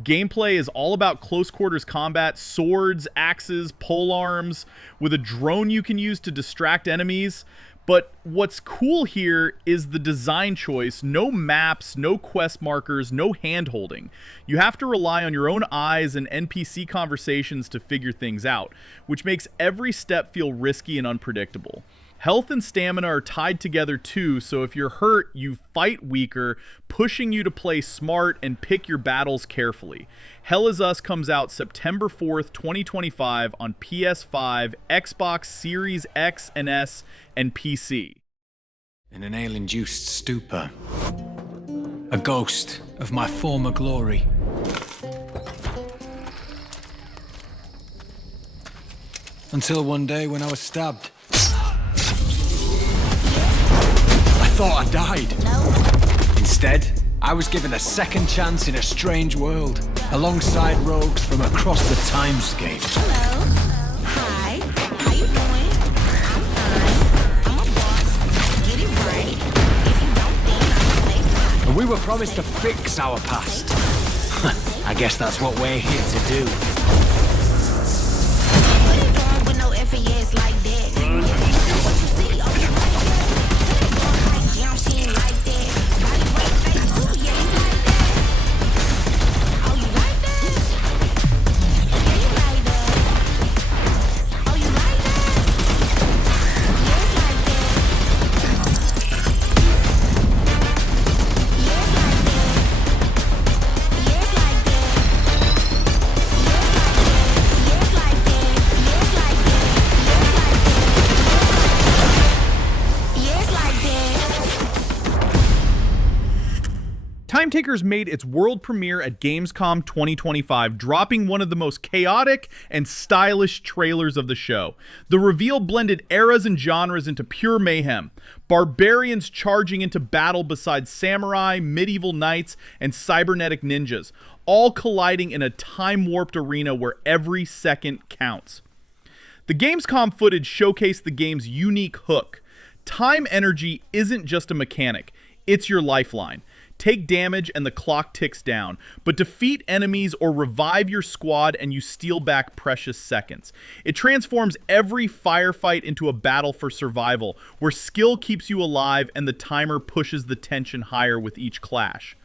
Gameplay is all about close quarters combat, swords, axes, polearms, with a drone you can use to distract enemies. But what's cool here is the design choice. No maps, no quest markers, no hand-holding. You have to rely on your own eyes and NPC conversations to figure things out, which makes every step feel risky and unpredictable. Health and stamina are tied together too, so if you're hurt, you fight weaker, pushing you to play smart and pick your battles carefully. Hell Is Us comes out September 4th, 2025 on PS5, Xbox Series X and S, and PC. In an ale-induced stupor, a ghost of my former glory. Until one day when I was stabbed. I thought I died. Instead, I was given a second chance in a strange world, alongside rogues from across the timescape. Hello. Hi. How you doing? I'm fine. I'm a boss. Get it right. If you don't think I'll say bye. And we were promised to fix our past. I guess that's what we're here to do. What is wrong with no F and yes like that? What you see? Oh, you like that? Like, damn, she ain't like that. Body right face, ooh, yeah, you like that. Oh, you like that? Yeah, you like that. Oh, you like that? Yes, like that. Yes, like that. Yes, like that. Yes, like that. Yes, like that. Yes, like that. Yes, like that. Time Takers made its world premiere at Gamescom 2025, dropping one of the most chaotic and stylish trailers of the show. The reveal blended eras and genres into pure mayhem. Barbarians charging into battle beside samurai, medieval knights, and cybernetic ninjas, all colliding in a time-warped arena where every second counts. The Gamescom footage showcased the game's unique hook. Time energy isn't just a mechanic, it's your lifeline. Take damage and the clock ticks down, but defeat enemies or revive your squad and you steal back precious seconds. It transforms every firefight into a battle for survival, where skill keeps you alive and the timer pushes the tension higher with each clash.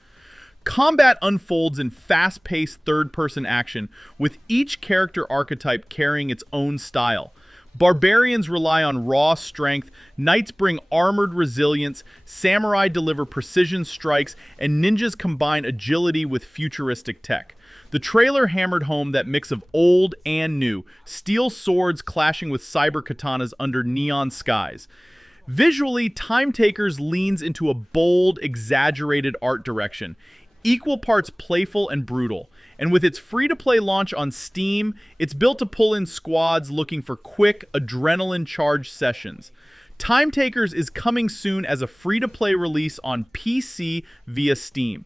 Combat unfolds in fast-paced third-person action, with each character archetype carrying its own style. Barbarians rely on raw strength, knights bring armored resilience, samurai deliver precision strikes, and ninjas combine agility with futuristic tech. The trailer hammered home that mix of old and new, steel swords clashing with cyber katanas under neon skies. Visually, Time Takers leans into a bold, exaggerated art direction, equal parts playful and brutal. And with its free-to-play launch on Steam, it's built to pull in squads looking for quick, adrenaline-charged sessions. Time Takers is coming soon as a free-to-play release on PC via Steam.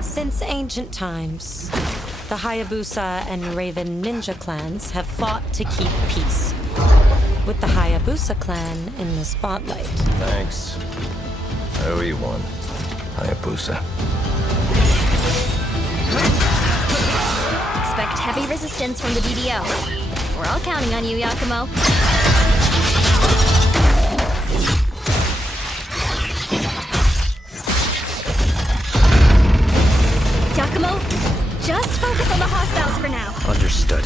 Since ancient times, the Hayabusa and Raven ninja clans have fought to keep peace, with the Hayabusa clan in the spotlight. Thanks. I owe you one, Hayabusa. Expect heavy resistance from the DDO. We're all counting on you, Yakumo. Yakumo, just focus on the hostiles for now. Understood.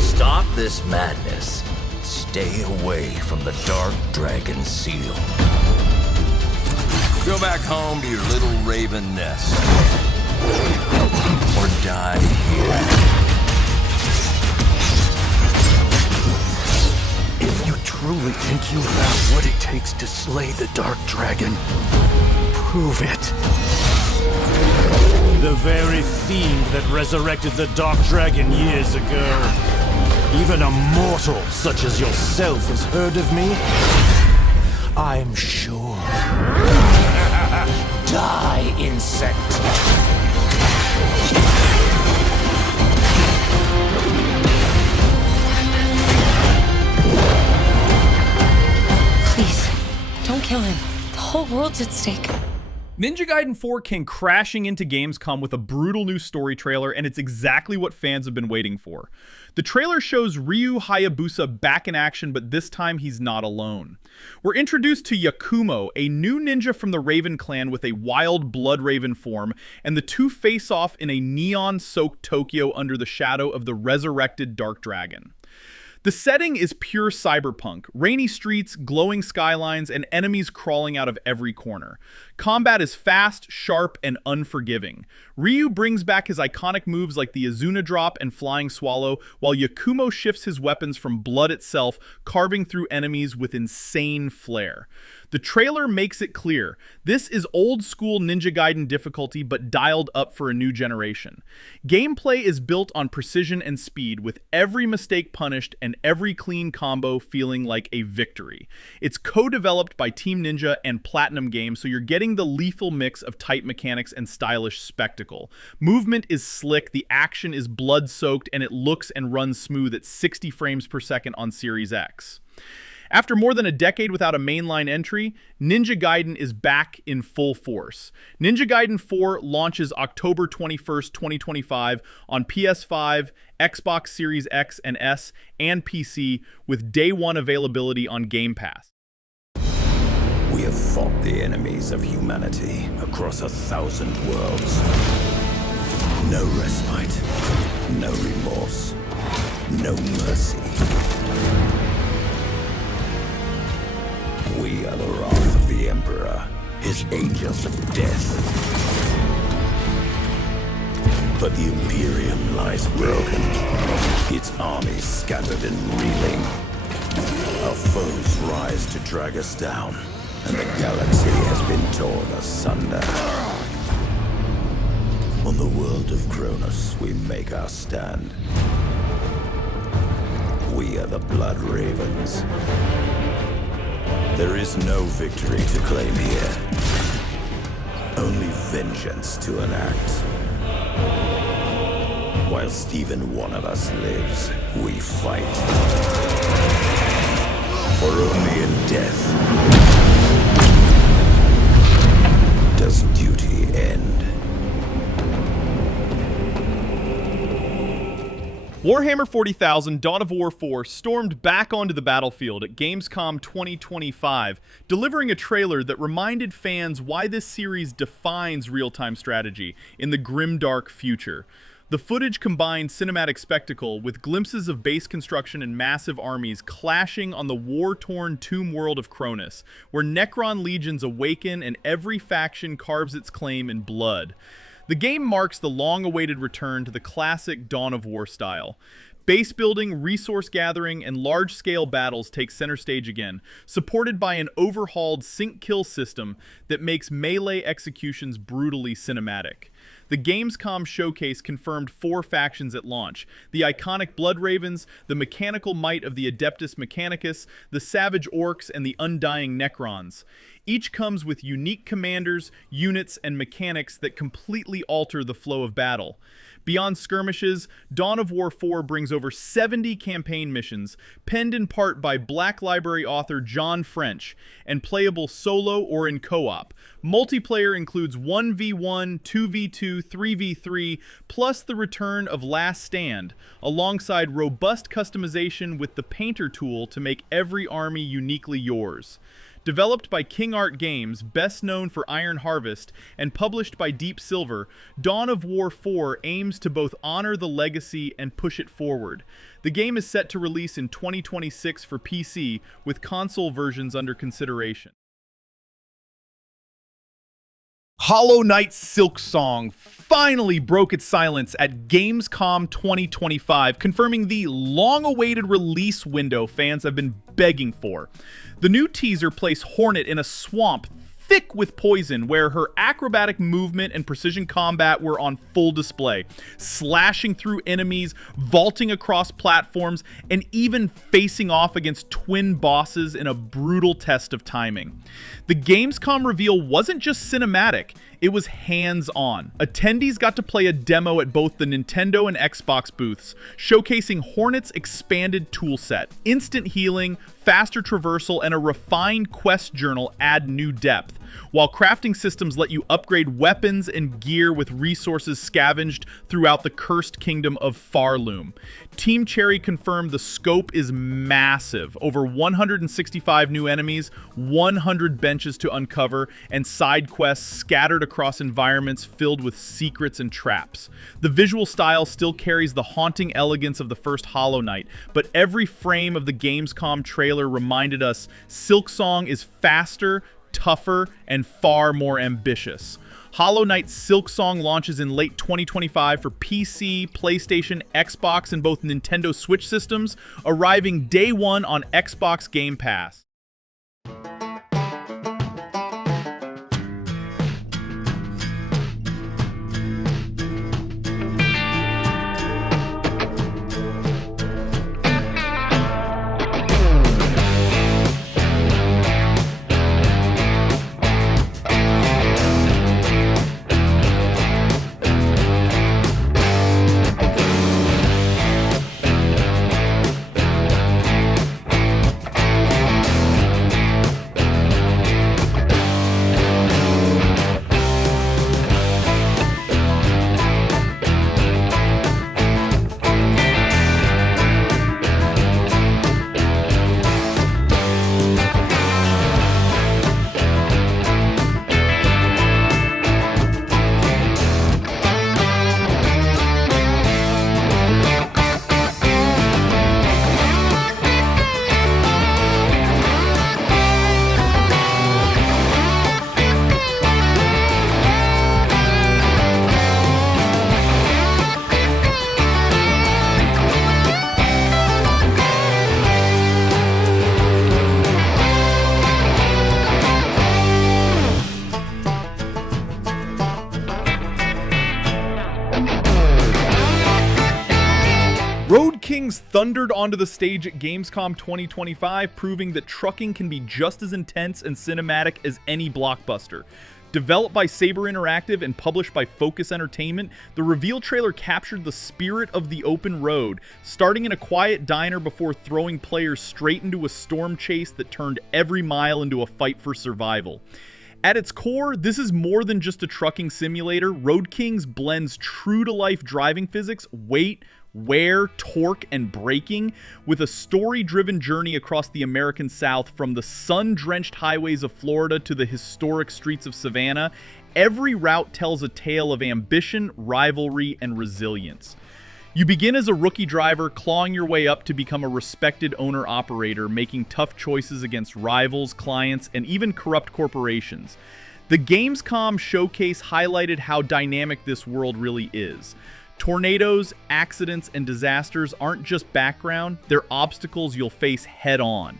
Stop this madness. Stay away from the Dark Dragon Seal. Go back home to your little raven nest. Or die here. If you truly think you have what it takes to slay the Dark Dragon, prove it. The very fiend that resurrected the Dark Dragon years ago. Even a mortal such as yourself has heard of me? I'm sure. Die, insect. Please, don't kill him. The whole world's at stake. Ninja Gaiden 4 came crashing into Gamescom with a brutal new story trailer, and it's exactly what fans have been waiting for. The trailer shows Ryu Hayabusa back in action, but this time he's not alone. We're introduced to Yakumo, a new ninja from the Raven clan with a wild blood raven form, and the two face off in a neon-soaked Tokyo under the shadow of the resurrected Dark Dragon. The setting is pure cyberpunk, rainy streets, glowing skylines, and enemies crawling out of every corner. Combat is fast, sharp, and unforgiving. Ryu brings back his iconic moves like the Azuna Drop and Flying Swallow, while Yakumo shifts his weapons from blood itself, carving through enemies with insane flair. The trailer makes it clear, this is old-school Ninja Gaiden difficulty but dialed up for a new generation. Gameplay is built on precision and speed, with every mistake punished and every clean combo feeling like a victory. It's co-developed by Team Ninja and Platinum Games, so you're getting the lethal mix of tight mechanics and stylish spectacle. Movement is slick, the action is blood-soaked, and it looks and runs smooth at 60 frames per second on Series X. After more than a decade without a mainline entry, Ninja Gaiden is back in full force. Ninja Gaiden 4 launches October 21st, 2025 on PS5, Xbox Series X and S, and PC, with day one availability on Game Pass. We have fought the enemies of humanity across 1,000 worlds. No respite, no remorse, no mercy. We are the wrath of the Emperor, his angels of death. But the Imperium lies broken, its armies scattered and reeling. Our foes rise to drag us down, and the galaxy has been torn asunder. On the world of Cronos, we make our stand. We are the Blood Ravens. There is no victory to claim here, only vengeance to enact. Whilst even one of us lives, we fight. For only in death does duty end. Warhammer 40,000 Dawn of War 4 stormed back onto the battlefield at Gamescom 2025, delivering a trailer that reminded fans why this series defines real-time strategy in the grimdark future. The footage combined cinematic spectacle with glimpses of base construction and massive armies clashing on the war-torn tomb world of Cronos, where Necron legions awaken and every faction carves its claim in blood. The game marks the long-awaited return to the classic Dawn of War style. Base building, resource gathering, and large-scale battles take center stage again, supported by an overhauled sync-kill system that makes melee executions brutally cinematic. The Gamescom showcase confirmed 4 factions at launch: the iconic Blood Ravens, the mechanical might of the Adeptus Mechanicus, the Savage Orcs, and the Undying Necrons. Each comes with unique commanders, units, and mechanics that completely alter the flow of battle. Beyond skirmishes, Dawn of War 4 brings over 70 campaign missions, penned in part by Black Library author John French, and playable solo or in co-op. Multiplayer includes 1v1, 2v2, 3v3, plus the return of Last Stand, alongside robust customization with the Painter tool to make every army uniquely yours. Developed by King Art Games, best known for Iron Harvest, and published by Deep Silver, Dawn of War 4 aims to both honor the legacy and push it forward. The game is set to release in 2026 for PC, with console versions under consideration. Hollow Knight's Silksong finally broke its silence at Gamescom 2025, confirming the long-awaited release window fans have been begging for. The new teaser placed Hornet in a swamp thick with poison, where her acrobatic movement and precision combat were on full display, slashing through enemies, vaulting across platforms, and even facing off against twin bosses in a brutal test of timing. The Gamescom reveal wasn't just cinematic, it was hands-on. Attendees got to play a demo at both the Nintendo and Xbox booths, showcasing Hornet's expanded toolset. Instant healing, faster traversal, and a refined quest journal add new depth. while crafting systems let you upgrade weapons and gear with resources scavenged throughout the cursed kingdom of Farloom. Team Cherry confirmed the scope is massive, over 165 new enemies, 100 benches to uncover, and side quests scattered across environments filled with secrets and traps. The visual style still carries the haunting elegance of the first Hollow Knight, but every frame of the Gamescom trailer reminded us Silksong is faster, tougher, and far more ambitious. Hollow Knight Silksong launches in late 2025 for PC, PlayStation, Xbox, and both Nintendo Switch systems, arriving day one on Xbox Game Pass. Thundered onto the stage at Gamescom 2025, proving that trucking can be just as intense and cinematic as any blockbuster. Developed by Saber Interactive and published by Focus Entertainment, the reveal trailer captured the spirit of the open road, starting in a quiet diner before throwing players straight into a storm chase that turned every mile into a fight for survival. At its core, this is more than just a trucking simulator. Road Kings blends true-to-life driving physics, weight, wear, torque, and braking with a story-driven journey across the American South from the sun-drenched highways of Florida to the historic streets of Savannah. Every route tells a tale of ambition, rivalry, and resilience. You begin as a rookie driver, clawing your way up to become a respected owner-operator, making tough choices against rivals, clients, and even corrupt corporations. The Gamescom showcase highlighted how dynamic this world really is. Tornadoes, accidents, and disasters aren't just background, they're obstacles you'll face head-on.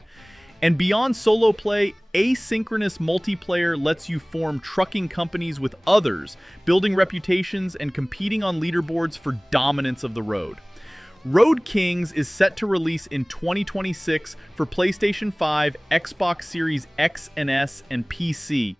And beyond solo play, asynchronous multiplayer lets you form trucking companies with others, building reputations and competing on leaderboards for dominance of the road. Road Kings is set to release in 2026 for PlayStation 5, Xbox Series X and S, and PC.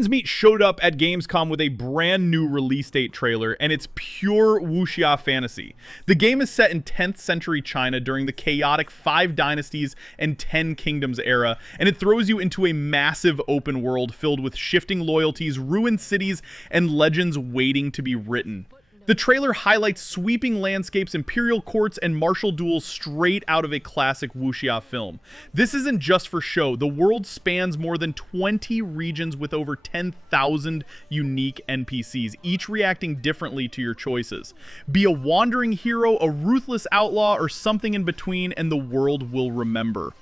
Winds Meet showed up at Gamescom with a brand new release date trailer, and it's pure wuxia fantasy. The game is set in 10th century China during the chaotic 5 Dynasties and 10 Kingdoms era, and it throws you into a massive open world filled with shifting loyalties, ruined cities, and legends waiting to be written. The trailer highlights sweeping landscapes, imperial courts, and martial duels straight out of a classic wuxia film. This isn't just for show. The world spans more than 20 regions with over 10,000 unique NPCs, each reacting differently to your choices. Be a wandering hero, a ruthless outlaw, or something in between, and the world will remember.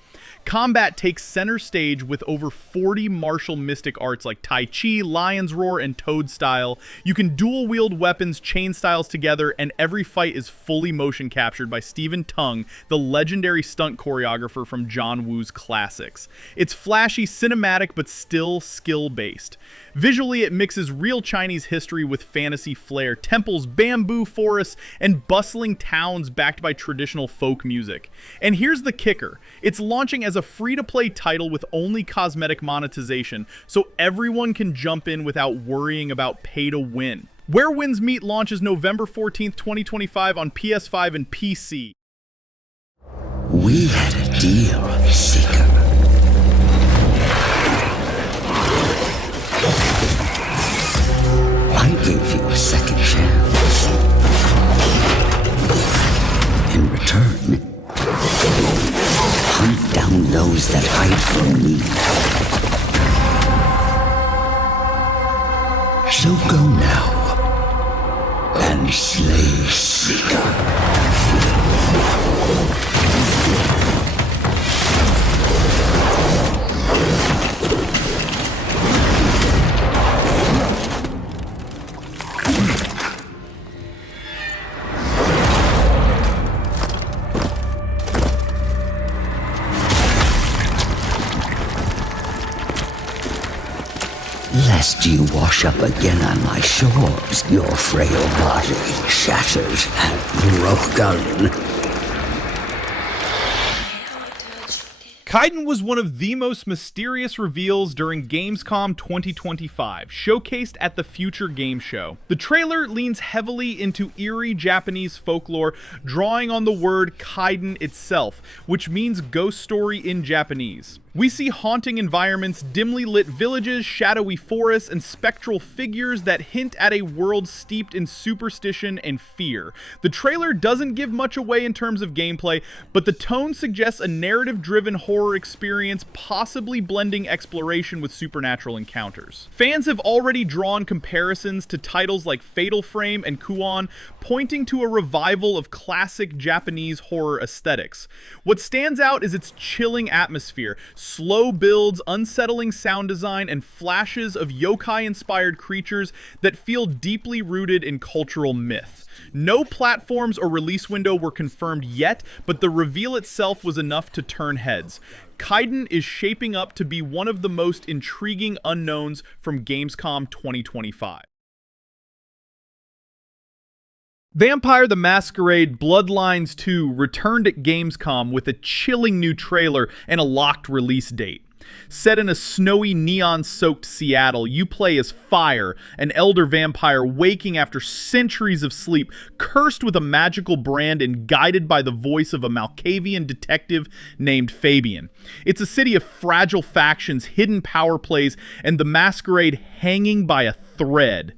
Combat takes center stage with over 40 martial mystic arts like Tai Chi, Lion's Roar, and Toad Style. You can dual wield weapons, chain styles together, and every fight is fully motion captured by Stephen Tung, the legendary stunt choreographer from John Woo's classics. It's flashy, cinematic, but still skill-based. Visually, it mixes real Chinese history with fantasy flair, temples, bamboo forests, and bustling towns backed by traditional folk music. And here's the kicker. It's launching as a free-to-play title with only cosmetic monetization, so everyone can jump in without worrying about pay-to-win. Where Winds Meet launches November 14th, 2025 on PS5 and PC. We had a deal, Seeker. I gave you a second chance. In return, hunt down those that hide from me. So go now and slay Seeker. Lest you wash up again on my shores, your frail body shatters and broken. Kaidan was one of the most mysterious reveals during Gamescom 2025, showcased at the Future Game Show. The trailer leans heavily into eerie Japanese folklore, drawing on the word Kaidan itself, which means ghost story in Japanese. We see haunting environments, dimly lit villages, shadowy forests, and spectral figures that hint at a world steeped in superstition and fear. The trailer doesn't give much away in terms of gameplay, but the tone suggests a narrative-driven horror experience, possibly blending exploration with supernatural encounters. Fans have already drawn comparisons to titles like Fatal Frame and Kuon, pointing to a revival of classic Japanese horror aesthetics. What stands out is its chilling atmosphere, slow builds, unsettling sound design, and flashes of yokai-inspired creatures that feel deeply rooted in cultural myth. No platforms or release window were confirmed yet, but the reveal itself was enough to turn heads. Kaidan is shaping up to be one of the most intriguing unknowns from Gamescom 2025. Vampire the Masquerade Bloodlines 2 returned at Gamescom with a chilling new trailer and a locked release date. Set in a snowy, neon-soaked Seattle, you play as Fire, an elder vampire waking after centuries of sleep, cursed with a magical brand and guided by the voice of a Malkavian detective named Fabian. It's a city of fragile factions, hidden power plays, and the Masquerade hanging by a thread.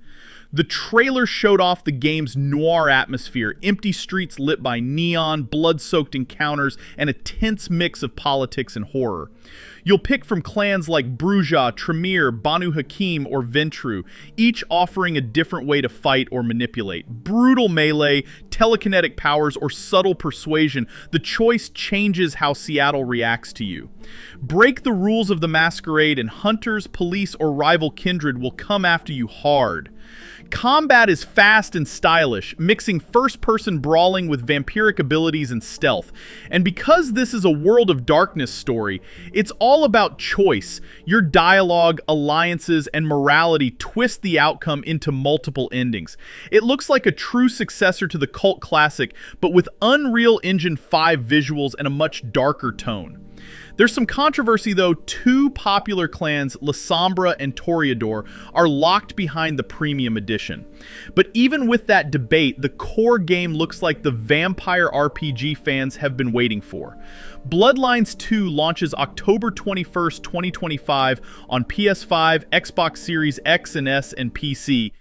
The trailer showed off the game's noir atmosphere, empty streets lit by neon, blood-soaked encounters, and a tense mix of politics and horror. You'll pick from clans like Bruja, Tremere, Banu Hakim, or Ventru, each offering a different way to fight or manipulate. Brutal melee, telekinetic powers, or subtle persuasion, the choice changes how Seattle reacts to you. Break the rules of the Masquerade and hunters, police, or rival kindred will come after you hard. Combat is fast and stylish, mixing first-person brawling with vampiric abilities and stealth. And because this is a World of Darkness story, it's all about choice. Your dialogue, alliances, and morality twist the outcome into multiple endings. It looks like a true successor to the cult classic, but with Unreal Engine 5 visuals and a much darker tone. There's some controversy though. Two popular clans, La Sombra and Toreador, are locked behind the premium edition. But even with that debate, the core game looks like the vampire RPG fans have been waiting for. Bloodlines 2 launches October 21st, 2025 on PS5, Xbox Series X and S, and PC.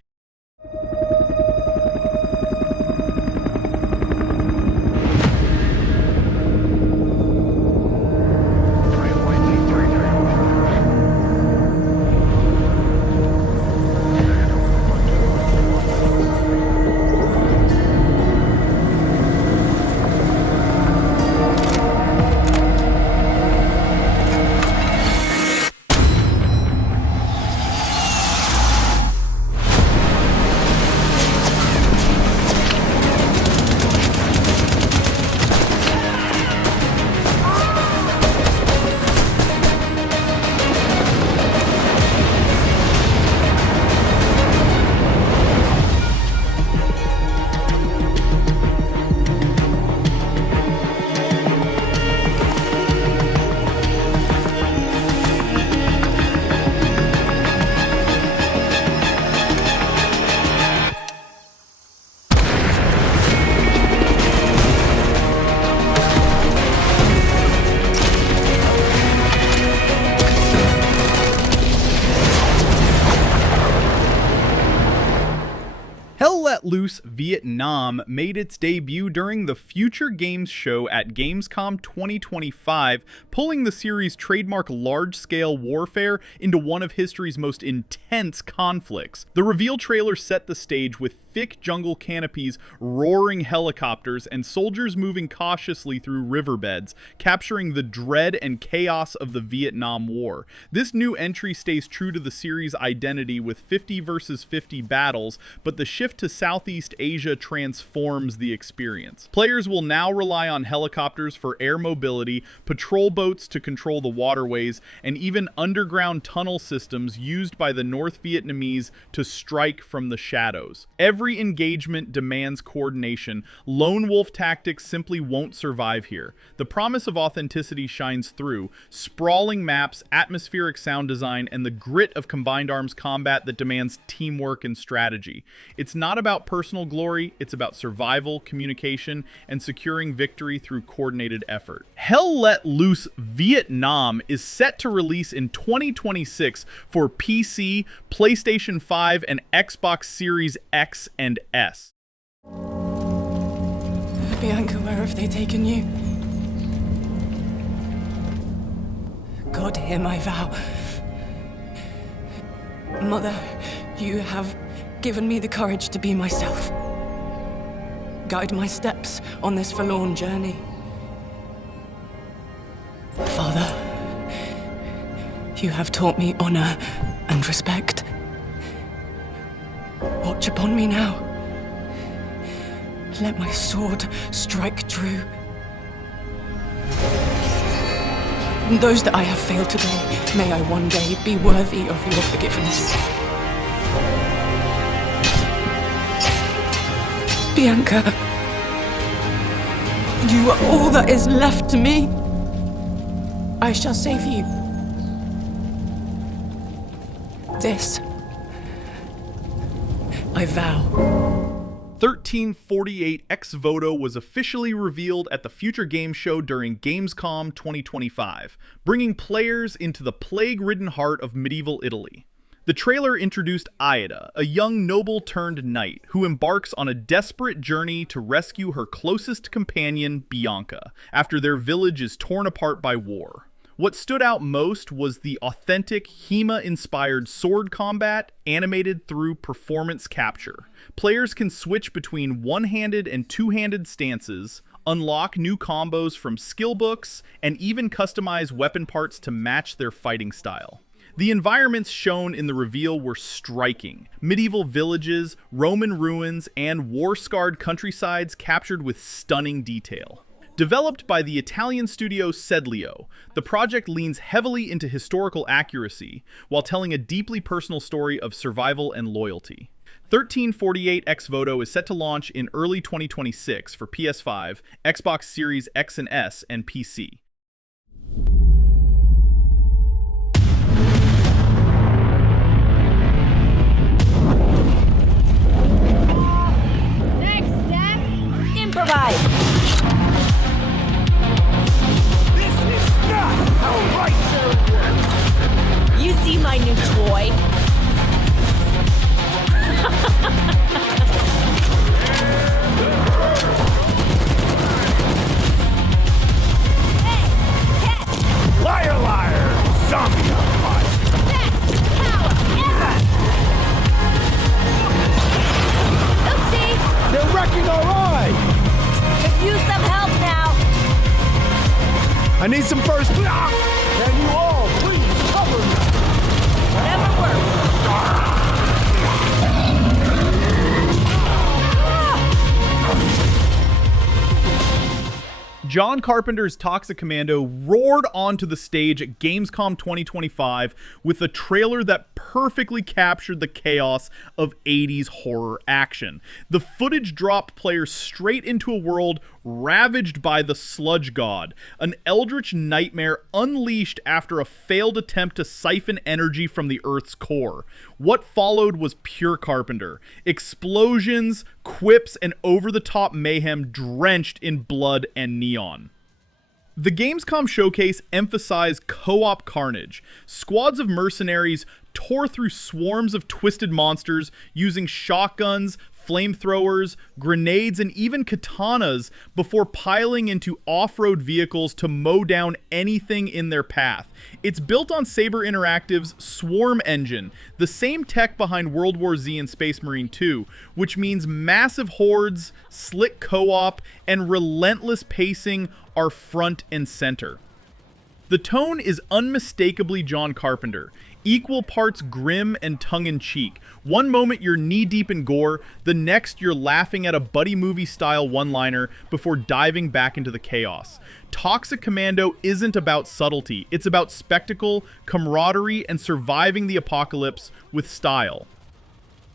Loose Vietnam made its debut during the Future Games show at Gamescom 2025, pulling the series' trademark large-scale warfare into one of history's most intense conflicts. The reveal trailer set the stage with thick jungle canopies, roaring helicopters, and soldiers moving cautiously through riverbeds, capturing the dread and chaos of the Vietnam War. This new entry stays true to the series' identity with 50 versus 50 battles, but the shift to Southeast Asia transforms the experience. Players will now rely on helicopters for air mobility, patrol boats to control the waterways, and even underground tunnel systems used by the North Vietnamese to strike from the shadows. Every engagement demands coordination. Lone wolf tactics simply won't survive here. The promise of authenticity shines through. Sprawling maps, atmospheric sound design, and the grit of combined arms combat that demands teamwork and strategy. It's not about personal glory, it's about survival, communication, and securing victory through coordinated effort. Hell Let Loose Vietnam is set to release in 2026 for PC, PlayStation 5, and Xbox Series X and S. Bianca, where have they taken you? God, hear my vow. Mother, you have given me the courage to be myself. Guide my steps on this forlorn journey. Father, you have taught me honor and respect. Watch upon me now. Let my sword strike true. And those that I have failed today, may I one day be worthy of your forgiveness. Bianca, you are all that is left to me. I shall save you. This I vow. 1348 Ex Voto was officially revealed at the Future Games show during Gamescom 2025, bringing players into the plague-ridden heart of medieval Italy. The trailer introduced Aida, a young noble-turned-knight who embarks on a desperate journey to rescue her closest companion, Bianca, after their village is torn apart by war. What stood out most was the authentic HEMA-inspired sword combat animated through performance capture. Players can switch between one-handed and two-handed stances, unlock new combos from skill books, and even customize weapon parts to match their fighting style. The environments shown in the reveal were striking. Medieval villages, Roman ruins, and war-scarred countrysides captured with stunning detail. Developed by the Italian studio Sedlio, the project leans heavily into historical accuracy, while telling a deeply personal story of survival and loyalty. 1348 Ex Voto is set to launch in early 2026 for PS5, Xbox Series X and S, and PC. I need some first. Can you all please cover me? Whatever works. John Carpenter's Toxic Commando roared onto the stage at Gamescom 2025 with a trailer that perfectly captured the chaos of 80s horror action. The footage dropped players straight into a world ravaged by the Sludge God, an eldritch nightmare unleashed after a failed attempt to siphon energy from the Earth's core. What followed was pure Carpenter. Explosions, quips, and over-the-top mayhem drenched in blood and neon. The Gamescom showcase emphasized co-op carnage. Squads of mercenaries tore through swarms of twisted monsters using shotguns, flamethrowers, grenades, and even katanas before piling into off-road vehicles to mow down anything in their path. It's built on Saber Interactive's Swarm engine, the same tech behind World War Z and Space Marine 2, which means massive hordes, slick co-op, and relentless pacing are front and center. The tone is unmistakably John Carpenter, equal parts grim and tongue-in-cheek. One moment you're knee-deep in gore, the next you're laughing at a buddy movie-style one-liner before diving back into the chaos. Toxic Commando isn't about subtlety, it's about spectacle, camaraderie, and surviving the apocalypse with style.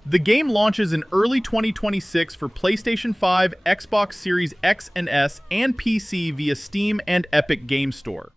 The game launches in early 2026 for PlayStation 5, Xbox Series X and S, and PC via Steam and Epic Game Store.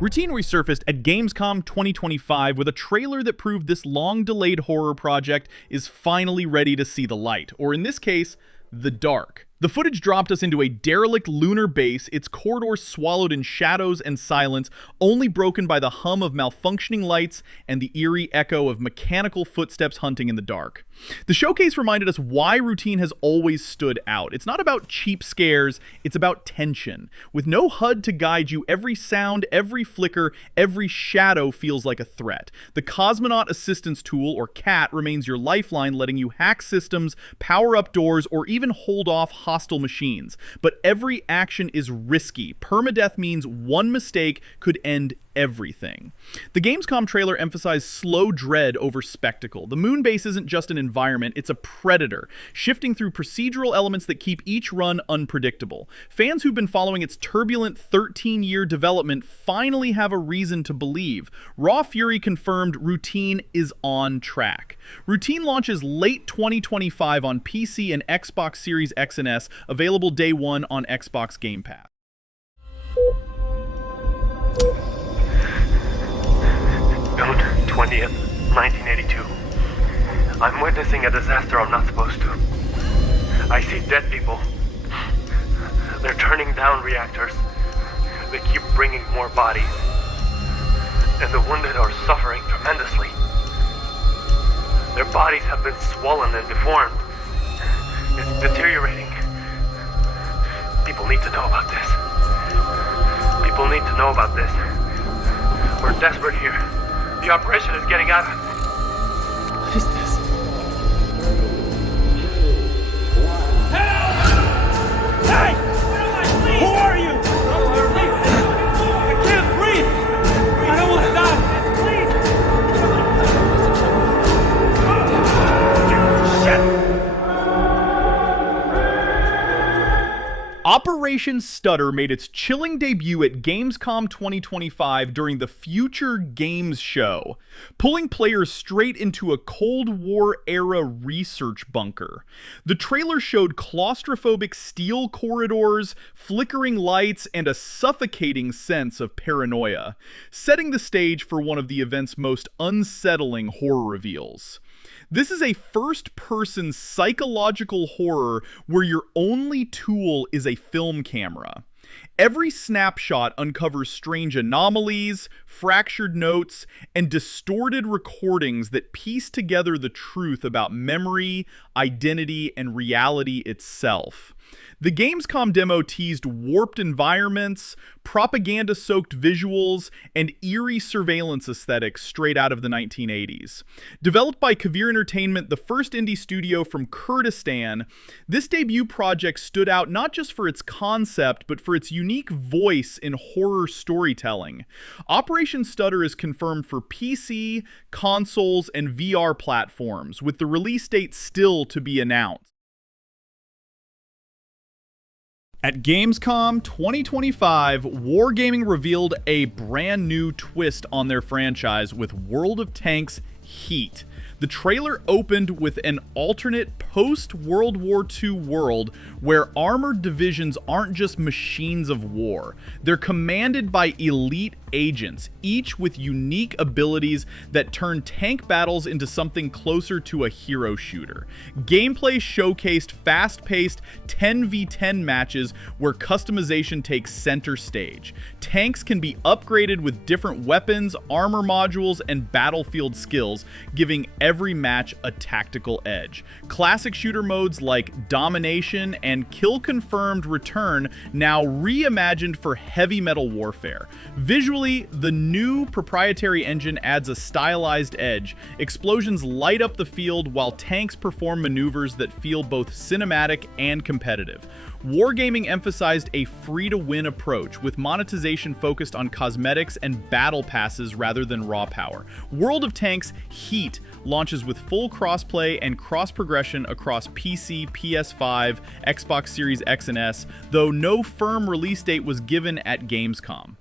Routine resurfaced at Gamescom 2025 with a trailer that proved this long-delayed horror project is finally ready to see the light, or in this case, the dark. The footage dropped us into a derelict lunar base, its corridors swallowed in shadows and silence, only broken by the hum of malfunctioning lights and the eerie echo of mechanical footsteps hunting in the dark. The showcase reminded us why Routine has always stood out. It's not about cheap scares, it's about tension. With no HUD to guide you, every sound, every flicker, every shadow feels like a threat. The Cosmonaut Assistance Tool, or CAT, remains your lifeline, letting you hack systems, power up doors, or even hold off hostile machines. But every action is risky. Permadeath means one mistake could end everything. The Gamescom trailer emphasized slow dread over spectacle. The moon base isn't just an environment, it's a predator, shifting through procedural elements that keep each run unpredictable. Fans who've been following its turbulent 13-year development finally have a reason to believe. Raw Fury confirmed Routine is on track. Routine launches late 2025 on PC and Xbox Series X and S, available day one on Xbox Game Pass. June 20th, 1982. I'm witnessing a disaster I'm not supposed to. I see dead people. They're turning down reactors. They keep bringing more bodies. And the wounded are suffering tremendously. Their bodies have been swollen and deformed. It's deteriorating. People need to know about this. People need to know about this. We're desperate here. The operation is getting out of... What is this? Hey! Who are you? I can't breathe! I don't want to die! Please! Shit! Operation Stutter made its chilling debut at Gamescom 2025 during the Future Games show, pulling players straight into a Cold War-era research bunker. The trailer showed claustrophobic steel corridors, flickering lights, and a suffocating sense of paranoia, setting the stage for one of the event's most unsettling horror reveals. This is a first-person psychological horror where your only tool is a film camera. Every snapshot uncovers strange anomalies, fractured notes, and distorted recordings that piece together the truth about memory, identity, and reality itself. The Gamescom demo teased warped environments, propaganda-soaked visuals, and eerie surveillance aesthetics straight out of the 1980s. Developed by Kavir Entertainment, the first indie studio from Kurdistan, this debut project stood out not just for its concept, but for its unique voice in horror storytelling. Operation Stutter is confirmed for PC, consoles, and VR platforms, with the release date still to be announced. At Gamescom 2025, Wargaming revealed a brand new twist on their franchise with World of Tanks Heat. The trailer opened with an alternate post-World War II world where armored divisions aren't just machines of war. They're commanded by elite agents, each with unique abilities that turn tank battles into something closer to a hero shooter. Gameplay showcased fast-paced 10v10 matches where customization takes center stage. Tanks can be upgraded with different weapons, armor modules, and battlefield skills, giving every match a tactical edge. Classic shooter modes like Domination and Kill Confirmed return, now reimagined for heavy metal warfare. Visually, the new proprietary engine adds a stylized edge. Explosions light up the field while tanks perform maneuvers that feel both cinematic and competitive. Wargaming emphasized a free-to-win approach, with monetization focused on cosmetics and battle passes rather than raw power. World of Tanks Heat launches with full crossplay and cross-progression across PC, PS5, Xbox Series X and S, though no firm release date was given at Gamescom.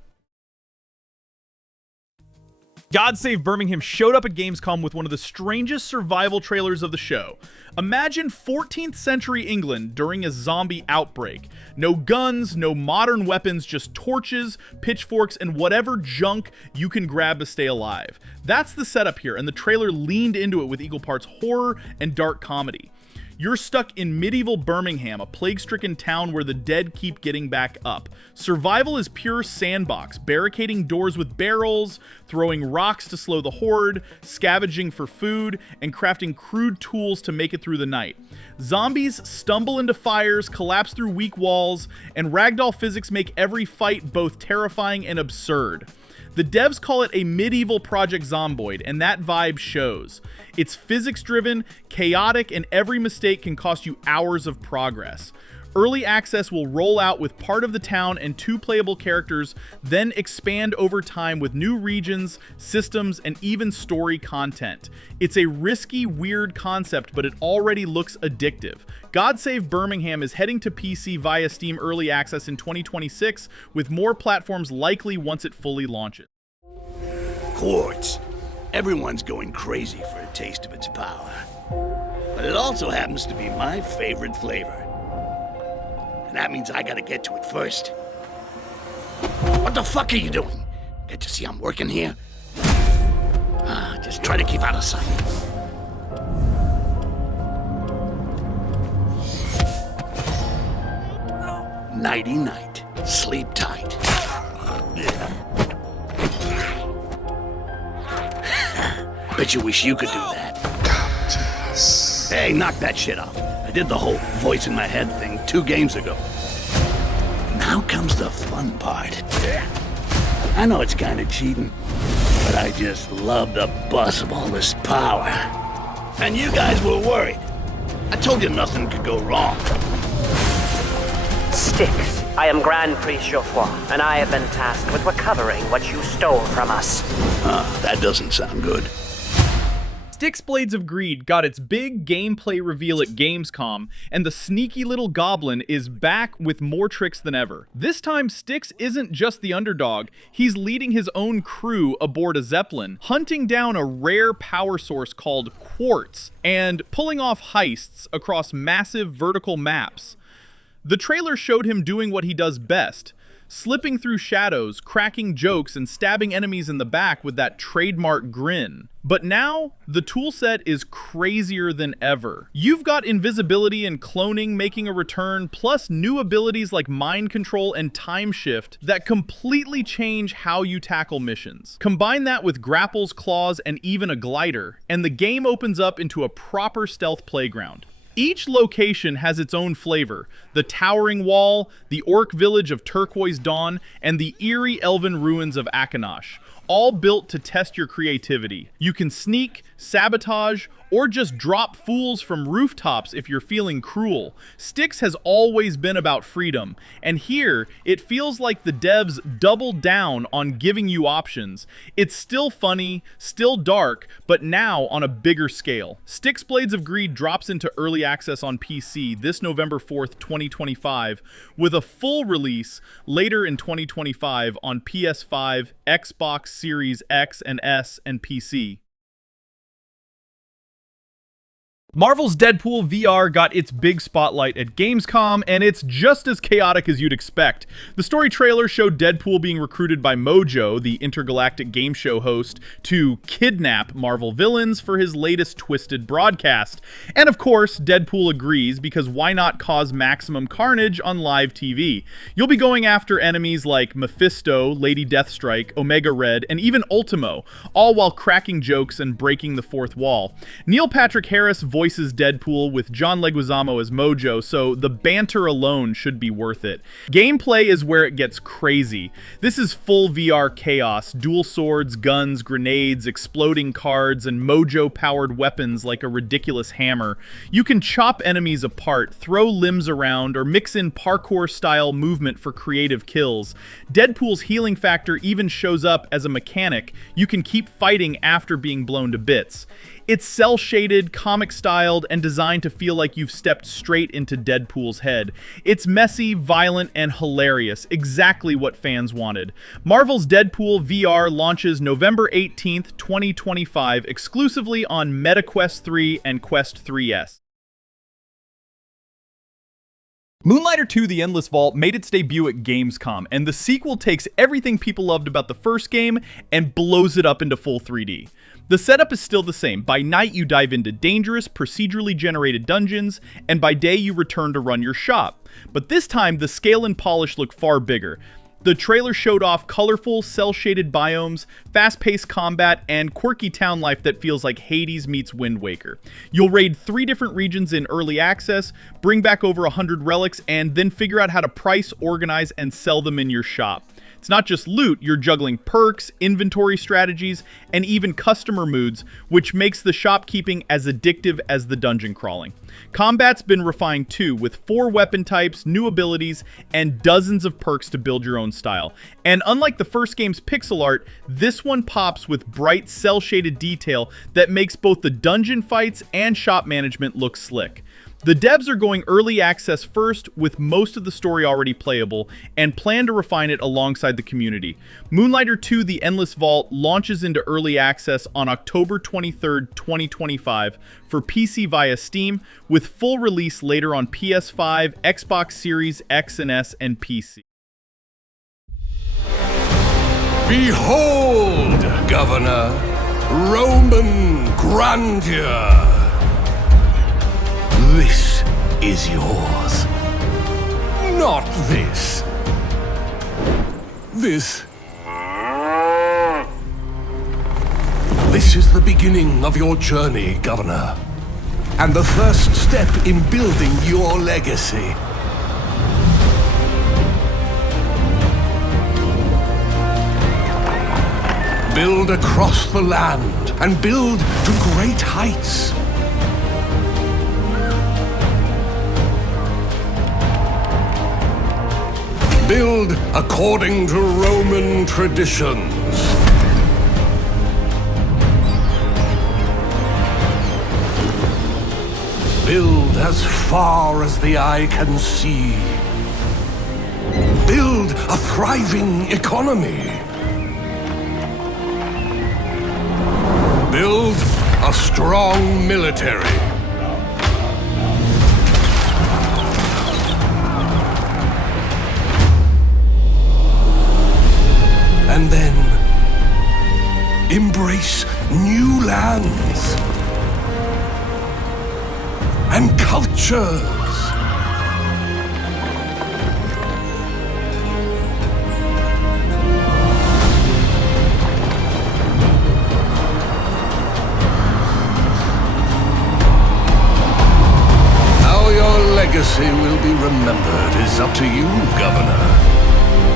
God Save Birmingham showed up at Gamescom with one of the strangest survival trailers of the show. Imagine 14th century England during a zombie outbreak. No guns, no modern weapons, just torches, pitchforks, and whatever junk you can grab to stay alive. That's the setup here, and the trailer leaned into it with equal parts horror and dark comedy. You're stuck in medieval Birmingham, a plague-stricken town where the dead keep getting back up. Survival is pure sandbox, barricading doors with barrels, throwing rocks to slow the horde, scavenging for food, and crafting crude tools to make it through the night. Zombies stumble into fires, collapse through weak walls, and ragdoll physics make every fight both terrifying and absurd. The devs call it a medieval Project Zomboid, and that vibe shows. It's physics-driven, chaotic, and every mistake can cost you hours of progress. Early access will roll out with part of the town and 2 playable characters, then expand over time with new regions, systems, and even story content. It's a risky, weird concept, but it already looks addictive. God Save Birmingham is heading to PC via Steam Early Access in 2026, with more platforms likely once it fully launches. Quartz. Everyone's going crazy for a taste of its power. But it also happens to be my favorite flavor. And that means I gotta get to it first. What the fuck are you doing? Can't you see I'm working here? Just try to keep out of sight. Nighty-night. Sleep tight. Bet you wish you could do that. Hey, knock that shit off. I did the whole voice in my head thing 2 games ago. Now comes the fun part. I know it's kind of cheating, but I just love the buzz of all this power. And you guys were worried. I told you nothing could go wrong. Styx, I am Grand Priest Geoffroy, and I have been tasked with recovering what you stole from us. That doesn't sound good. Styx Blades of Greed got its big gameplay reveal at Gamescom, and the sneaky little goblin is back with more tricks than ever. This time, Styx isn't just the underdog, he's leading his own crew aboard a Zeppelin, hunting down a rare power source called Quartz, and pulling off heists across massive vertical maps. The trailer showed him doing what he does best, slipping through shadows, cracking jokes, and stabbing enemies in the back with that trademark grin. But now, the toolset is crazier than ever. You've got invisibility and cloning making a return, plus new abilities like mind control and time shift that completely change how you tackle missions. Combine that with grapples, claws, and even a glider, and the game opens up into a proper stealth playground. Each location has its own flavor: the Towering Wall, the Orc Village of Turquoise Dawn, and the eerie elven ruins of Akanash, all built to test your creativity. You can sneak, sabotage, or just drop fools from rooftops if you're feeling cruel. Styx has always been about freedom, and here, it feels like the devs doubled down on giving you options. It's still funny, still dark, but now on a bigger scale. Styx Blades of Greed drops into early access on PC this November 4th, 2025, with a full release later in 2025 on PS5, Xbox Series X and S, and PC. Marvel's Deadpool VR got its big spotlight at Gamescom, and it's just as chaotic as you'd expect. The story trailer showed Deadpool being recruited by Mojo, the intergalactic game show host, to kidnap Marvel villains for his latest twisted broadcast. And of course, Deadpool agrees, because why not cause maximum carnage on live TV? You'll be going after enemies like Mephisto, Lady Deathstrike, Omega Red, and even Ultimo, all while cracking jokes and breaking the fourth wall. Neil Patrick Harris voices Deadpool with John Leguizamo as Mojo, so the banter alone should be worth it. Gameplay is where it gets crazy. This is full VR chaos, dual swords, guns, grenades, exploding cards, and Mojo-powered weapons like a ridiculous hammer. You can chop enemies apart, throw limbs around, or mix in parkour-style movement for creative kills. Deadpool's healing factor even shows up as a mechanic. You can keep fighting after being blown to bits. It's cel-shaded, comic-styled, and designed to feel like you've stepped straight into Deadpool's head. It's messy, violent, and hilarious, exactly what fans wanted. Marvel's Deadpool VR launches November 18th, 2025, exclusively on MetaQuest 3 and Quest 3S. Moonlighter 2: The Endless Vault made its debut at Gamescom, and the sequel takes everything people loved about the first game and blows it up into full 3D. The setup is still the same. By night, you dive into dangerous, procedurally generated dungeons, and by day, you return to run your shop. But this time, the scale and polish look far bigger. The trailer showed off colorful, cel-shaded biomes, fast-paced combat, and quirky town life that feels like Hades meets Wind Waker. You'll raid 3 different regions in early access, bring back over 100 relics, and then figure out how to price, organize, and sell them in your shop. It's not just loot, you're juggling perks, inventory strategies, and even customer moods, which makes the shopkeeping as addictive as the dungeon crawling. Combat's been refined too, with 4 weapon types, new abilities, and dozens of perks to build your own style. And unlike the first game's pixel art, this one pops with bright, cel-shaded detail that makes both the dungeon fights and shop management look slick. The devs are going early access first, with most of the story already playable, and plan to refine it alongside the community. Moonlighter 2: The Endless Vault launches into early access on October 23rd, 2025 for PC via Steam, with full release later on PS5, Xbox Series X and S, and PC. Behold, Governor, Roman grandeur! This is yours. Not this. This. This is the beginning of your journey, Governor, and the first step in building your legacy. Build across the land and build to great heights. Build according to Roman traditions. Build as far as the eye can see. Build a thriving economy. Build a strong military. And then embrace new lands and cultures. How your legacy will be remembered is up to you, Governor.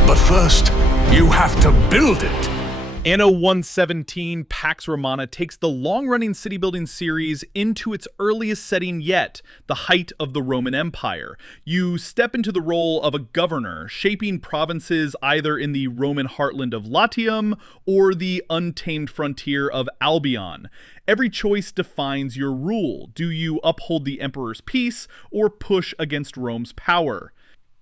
But first, you have to build it. Anno 117 Pax Romana takes the long-running city-building series into its earliest setting yet, the height of the Roman Empire. You step into the role of a governor, shaping provinces either in the Roman heartland of Latium or the untamed frontier of Albion. Every choice defines your rule. Do you uphold the emperor's peace or push against Rome's power?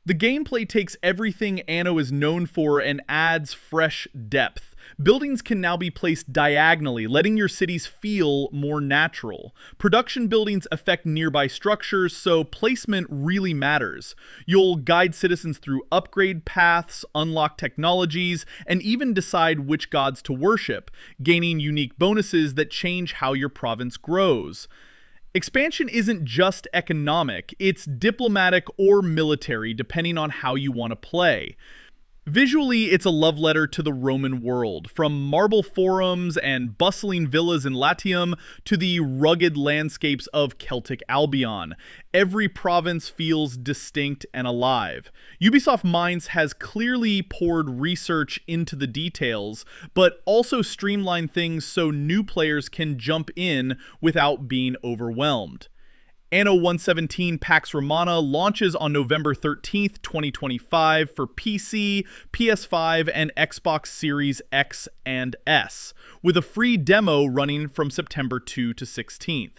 The gameplay takes everything Anno is known for and adds fresh depth. Buildings can now be placed diagonally, letting your cities feel more natural. Production buildings affect nearby structures, so placement really matters. You'll guide citizens through upgrade paths, unlock technologies, and even decide which gods to worship, gaining unique bonuses that change how your province grows. Expansion isn't just economic, it's diplomatic or military, depending on how you want to play. Visually, it's a love letter to the Roman world, from marble forums and bustling villas in Latium to the rugged landscapes of Celtic Albion. Every province feels distinct and alive. Ubisoft Minds has clearly poured research into the details, but also streamlined things so new players can jump in without being overwhelmed. Anno 117 Pax Romana launches on November 13th, 2025 for PC, PS5, and Xbox Series X and S, with a free demo running from September 2 to 16th.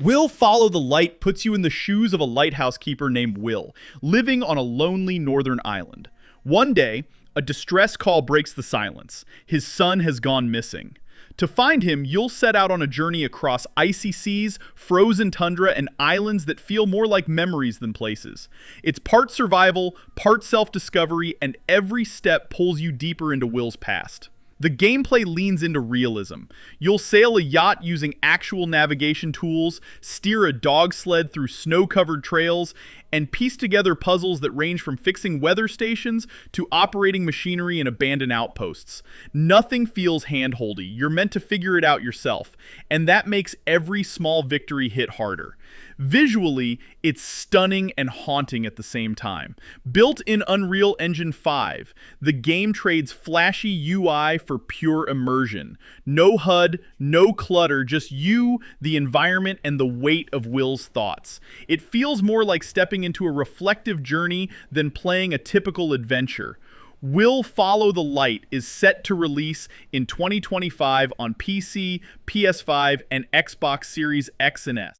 Will Follow the Light puts you in the shoes of a lighthouse keeper named Will, living on a lonely northern island. One day, a distress call breaks the silence. His son has gone missing. To find him, you'll set out on a journey across icy seas, frozen tundra, and islands that feel more like memories than places. It's part survival, part self-discovery, and every step pulls you deeper into Will's past. The gameplay leans into realism. You'll sail a yacht using actual navigation tools, steer a dog sled through snow-covered trails, and piece together puzzles that range from fixing weather stations to operating machinery in abandoned outposts. Nothing feels hand-holdy. You're meant to figure it out yourself, and that makes every small victory hit harder. Visually, it's stunning and haunting at the same time. Built in Unreal Engine 5, the game trades flashy UI for pure immersion. No HUD, no clutter, just you, the environment, and the weight of Will's thoughts. It feels more like stepping into a reflective journey than playing a typical adventure. Will Follow the Light is set to release in 2025 on PC, PS5, and Xbox Series X and S.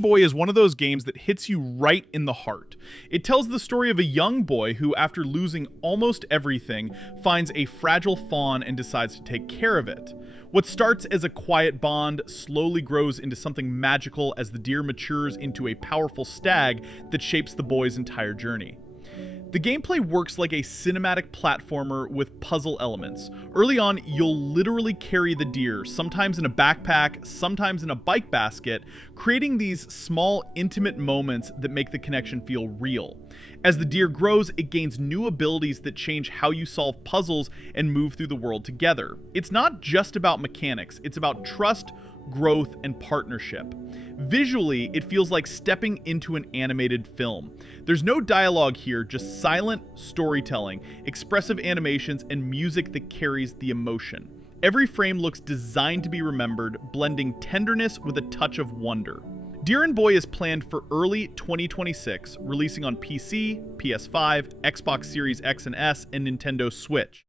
Boy is one of those games that hits you right in the heart. It tells the story of a young boy who, after losing almost everything, finds a fragile fawn and decides to take care of it. What starts as a quiet bond slowly grows into something magical as the deer matures into a powerful stag that shapes the boy's entire journey. The gameplay works like a cinematic platformer with puzzle elements. Early on, you'll literally carry the deer, sometimes in a backpack, sometimes in a bike basket, creating these small, intimate moments that make the connection feel real. As the deer grows, it gains new abilities that change how you solve puzzles and move through the world together. It's not just about mechanics, it's about trust, growth, and partnership. Visually, it feels like stepping into an animated film. There's no dialogue here, just silent storytelling, expressive animations, and music that carries the emotion. Every frame looks designed to be remembered, blending tenderness with a touch of wonder. Deer and Boy is planned for early 2026, releasing on PC, PS5, Xbox Series X and S, and Nintendo Switch.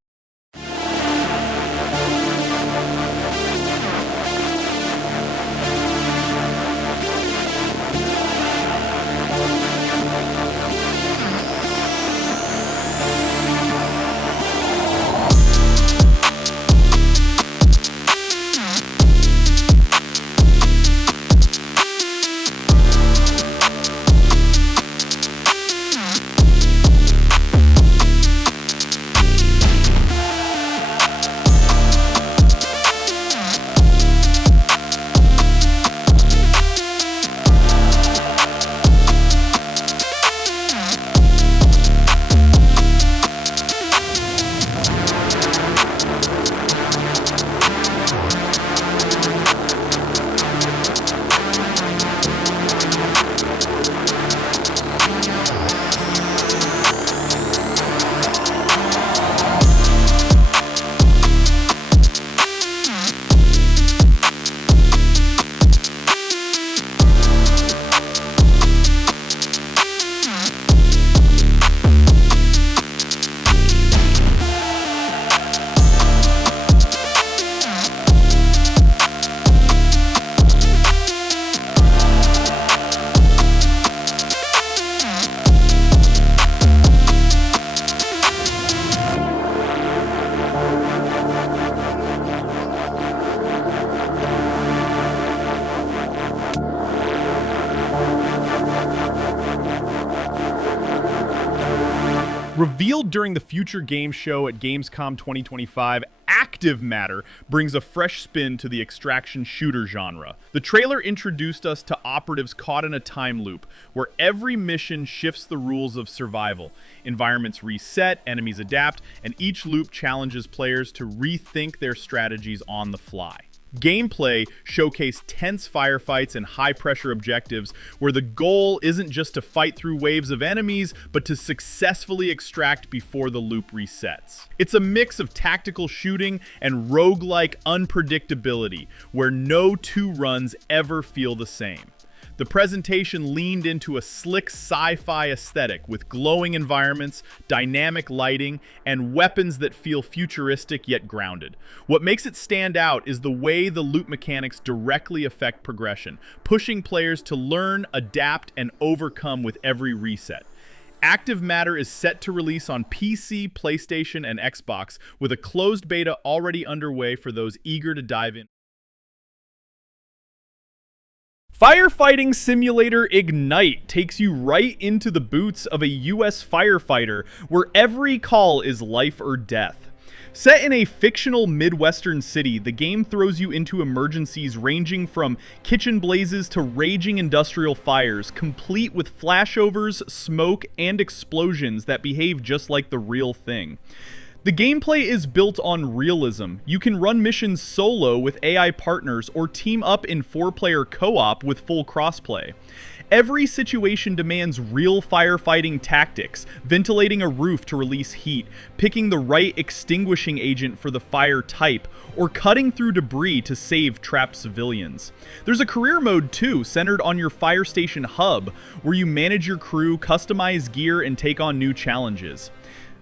Revealed during the Future Games show at Gamescom 2025, Active Matter brings a fresh spin to the extraction shooter genre. The trailer introduced us to operatives caught in a time loop, where every mission shifts the rules of survival. Environments reset, enemies adapt, and each loop challenges players to rethink their strategies on the fly. Gameplay showcased tense firefights and high-pressure objectives where the goal isn't just to fight through waves of enemies, but to successfully extract before the loop resets. It's a mix of tactical shooting and roguelike unpredictability, where no two runs ever feel the same. The presentation leaned into a slick sci-fi aesthetic with glowing environments, dynamic lighting, and weapons that feel futuristic yet grounded. What makes it stand out is the way the loot mechanics directly affect progression, pushing players to learn, adapt, and overcome with every reset. Active Matter is set to release on PC, PlayStation, and Xbox, with a closed beta already underway for those eager to dive in. Firefighting simulator Ignite takes you right into the boots of a US firefighter, where every call is life or death. Set in a fictional Midwestern city, the game throws you into emergencies ranging from kitchen blazes to raging industrial fires, complete with flashovers, smoke, and explosions that behave just like the real thing. The gameplay is built on realism. You can run missions solo with AI partners or team up in 4-player co-op with full crossplay. Every situation demands real firefighting tactics, ventilating a roof to release heat, picking the right extinguishing agent for the fire type, or cutting through debris to save trapped civilians. There's a career mode too, centered on your fire station hub, where you manage your crew, customize gear, and take on new challenges.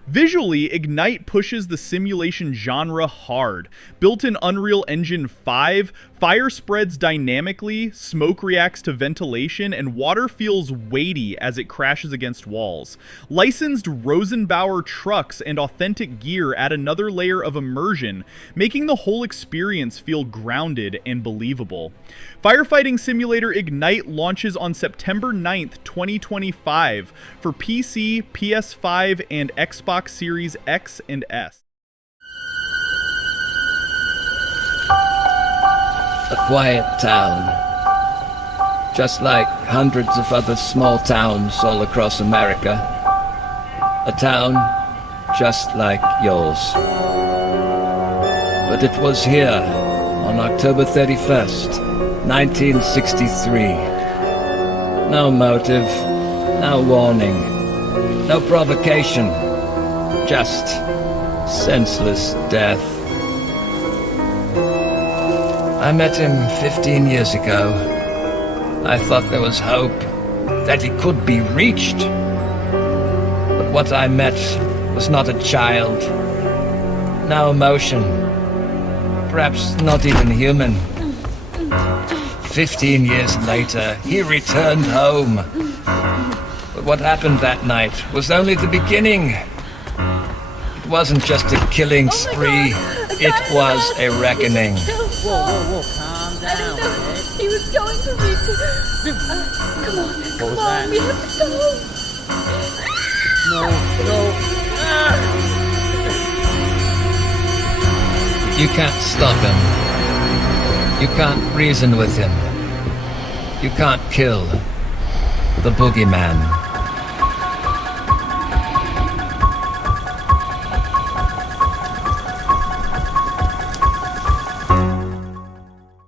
Visually, Ignite pushes the simulation genre hard. Built in Unreal Engine 5, fire spreads dynamically, smoke reacts to ventilation, and water feels weighty as it crashes against walls. Licensed Rosenbauer trucks and authentic gear add another layer of immersion, making the whole experience feel grounded and believable. Firefighting Simulator Ignite launches on September 9th, 2025 for PC, PS5, and Xbox Series X and S. A quiet town. Just like hundreds of other small towns all across America. A town just like yours. But it was here, on October 31st, 1963. No motive, no warning, no provocation, just senseless death. I met him 15 years ago. I thought there was hope, that he could be reached. But what I met was not a child. No emotion. Perhaps not even human. 15 years later, he returned home. But what happened that night was only the beginning. It wasn't just a killing spree. It was a reckoning. Whoa, calm down. He was going to reach it. Come on, we have to go. No. You can't stop him. You can't reason with him. You can't kill the boogeyman.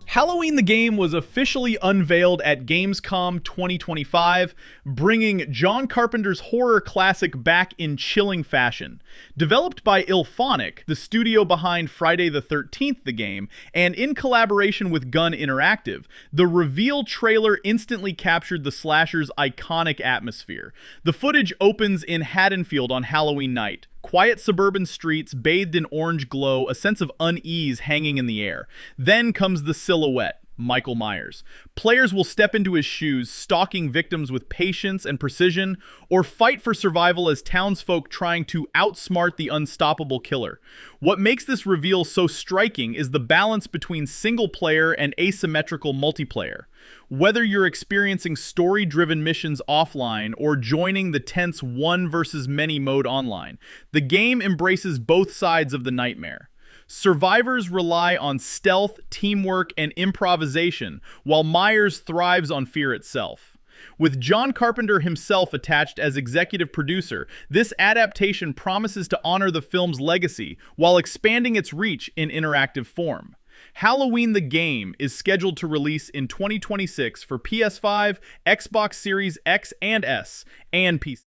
Halloween the Game was officially unveiled at Gamescom 2025, bringing John Carpenter's horror classic back in chilling fashion. Developed by IllFonic, the studio behind Friday the 13th the game, and in collaboration with Gun Interactive, the reveal trailer instantly captured the slasher's iconic atmosphere. The footage opens in Haddonfield on Halloween night. Quiet suburban streets bathed in orange glow, a sense of unease hanging in the air. Then comes the silhouette, Michael Myers. Players will step into his shoes, stalking victims with patience and precision, or fight for survival as townsfolk trying to outsmart the unstoppable killer. What makes this reveal so striking is the balance between single-player and asymmetrical multiplayer. Whether you're experiencing story-driven missions offline or joining the tense one versus many mode online, the game embraces both sides of the nightmare. Survivors rely on stealth, teamwork, and improvisation, while Myers thrives on fear itself. With John Carpenter himself attached as executive producer, this adaptation promises to honor the film's legacy while expanding its reach in interactive form. Halloween the Game is scheduled to release in 2026 for PS5, Xbox Series X and S, and PC.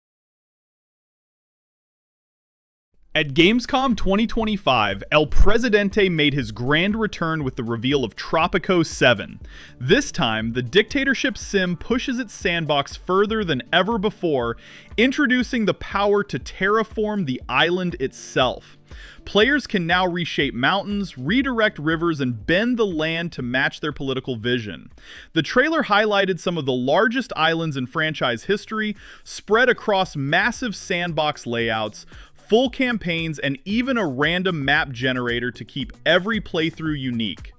At Gamescom 2025, El Presidente made his grand return with the reveal of Tropico 7. This time, the dictatorship sim pushes its sandbox further than ever before, introducing the power to terraform the island itself. Players can now reshape mountains, redirect rivers, and bend the land to match their political vision. The trailer highlighted some of the largest islands in franchise history, spread across massive sandbox layouts, full campaigns, and even a random map generator to keep every playthrough unique.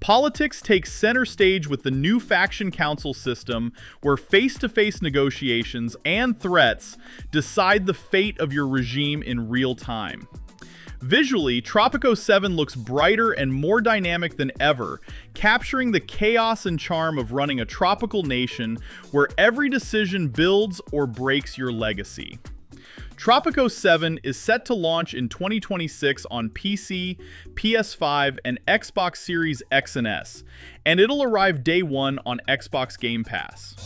Politics takes center stage with the new faction council system, where face-to-face negotiations and threats decide the fate of your regime in real time. Visually, Tropico 7 looks brighter and more dynamic than ever, capturing the chaos and charm of running a tropical nation where every decision builds or breaks your legacy. Tropico 7 is set to launch in 2026 on PC, PS5, and Xbox Series X and S, and it'll arrive day one on Xbox Game Pass.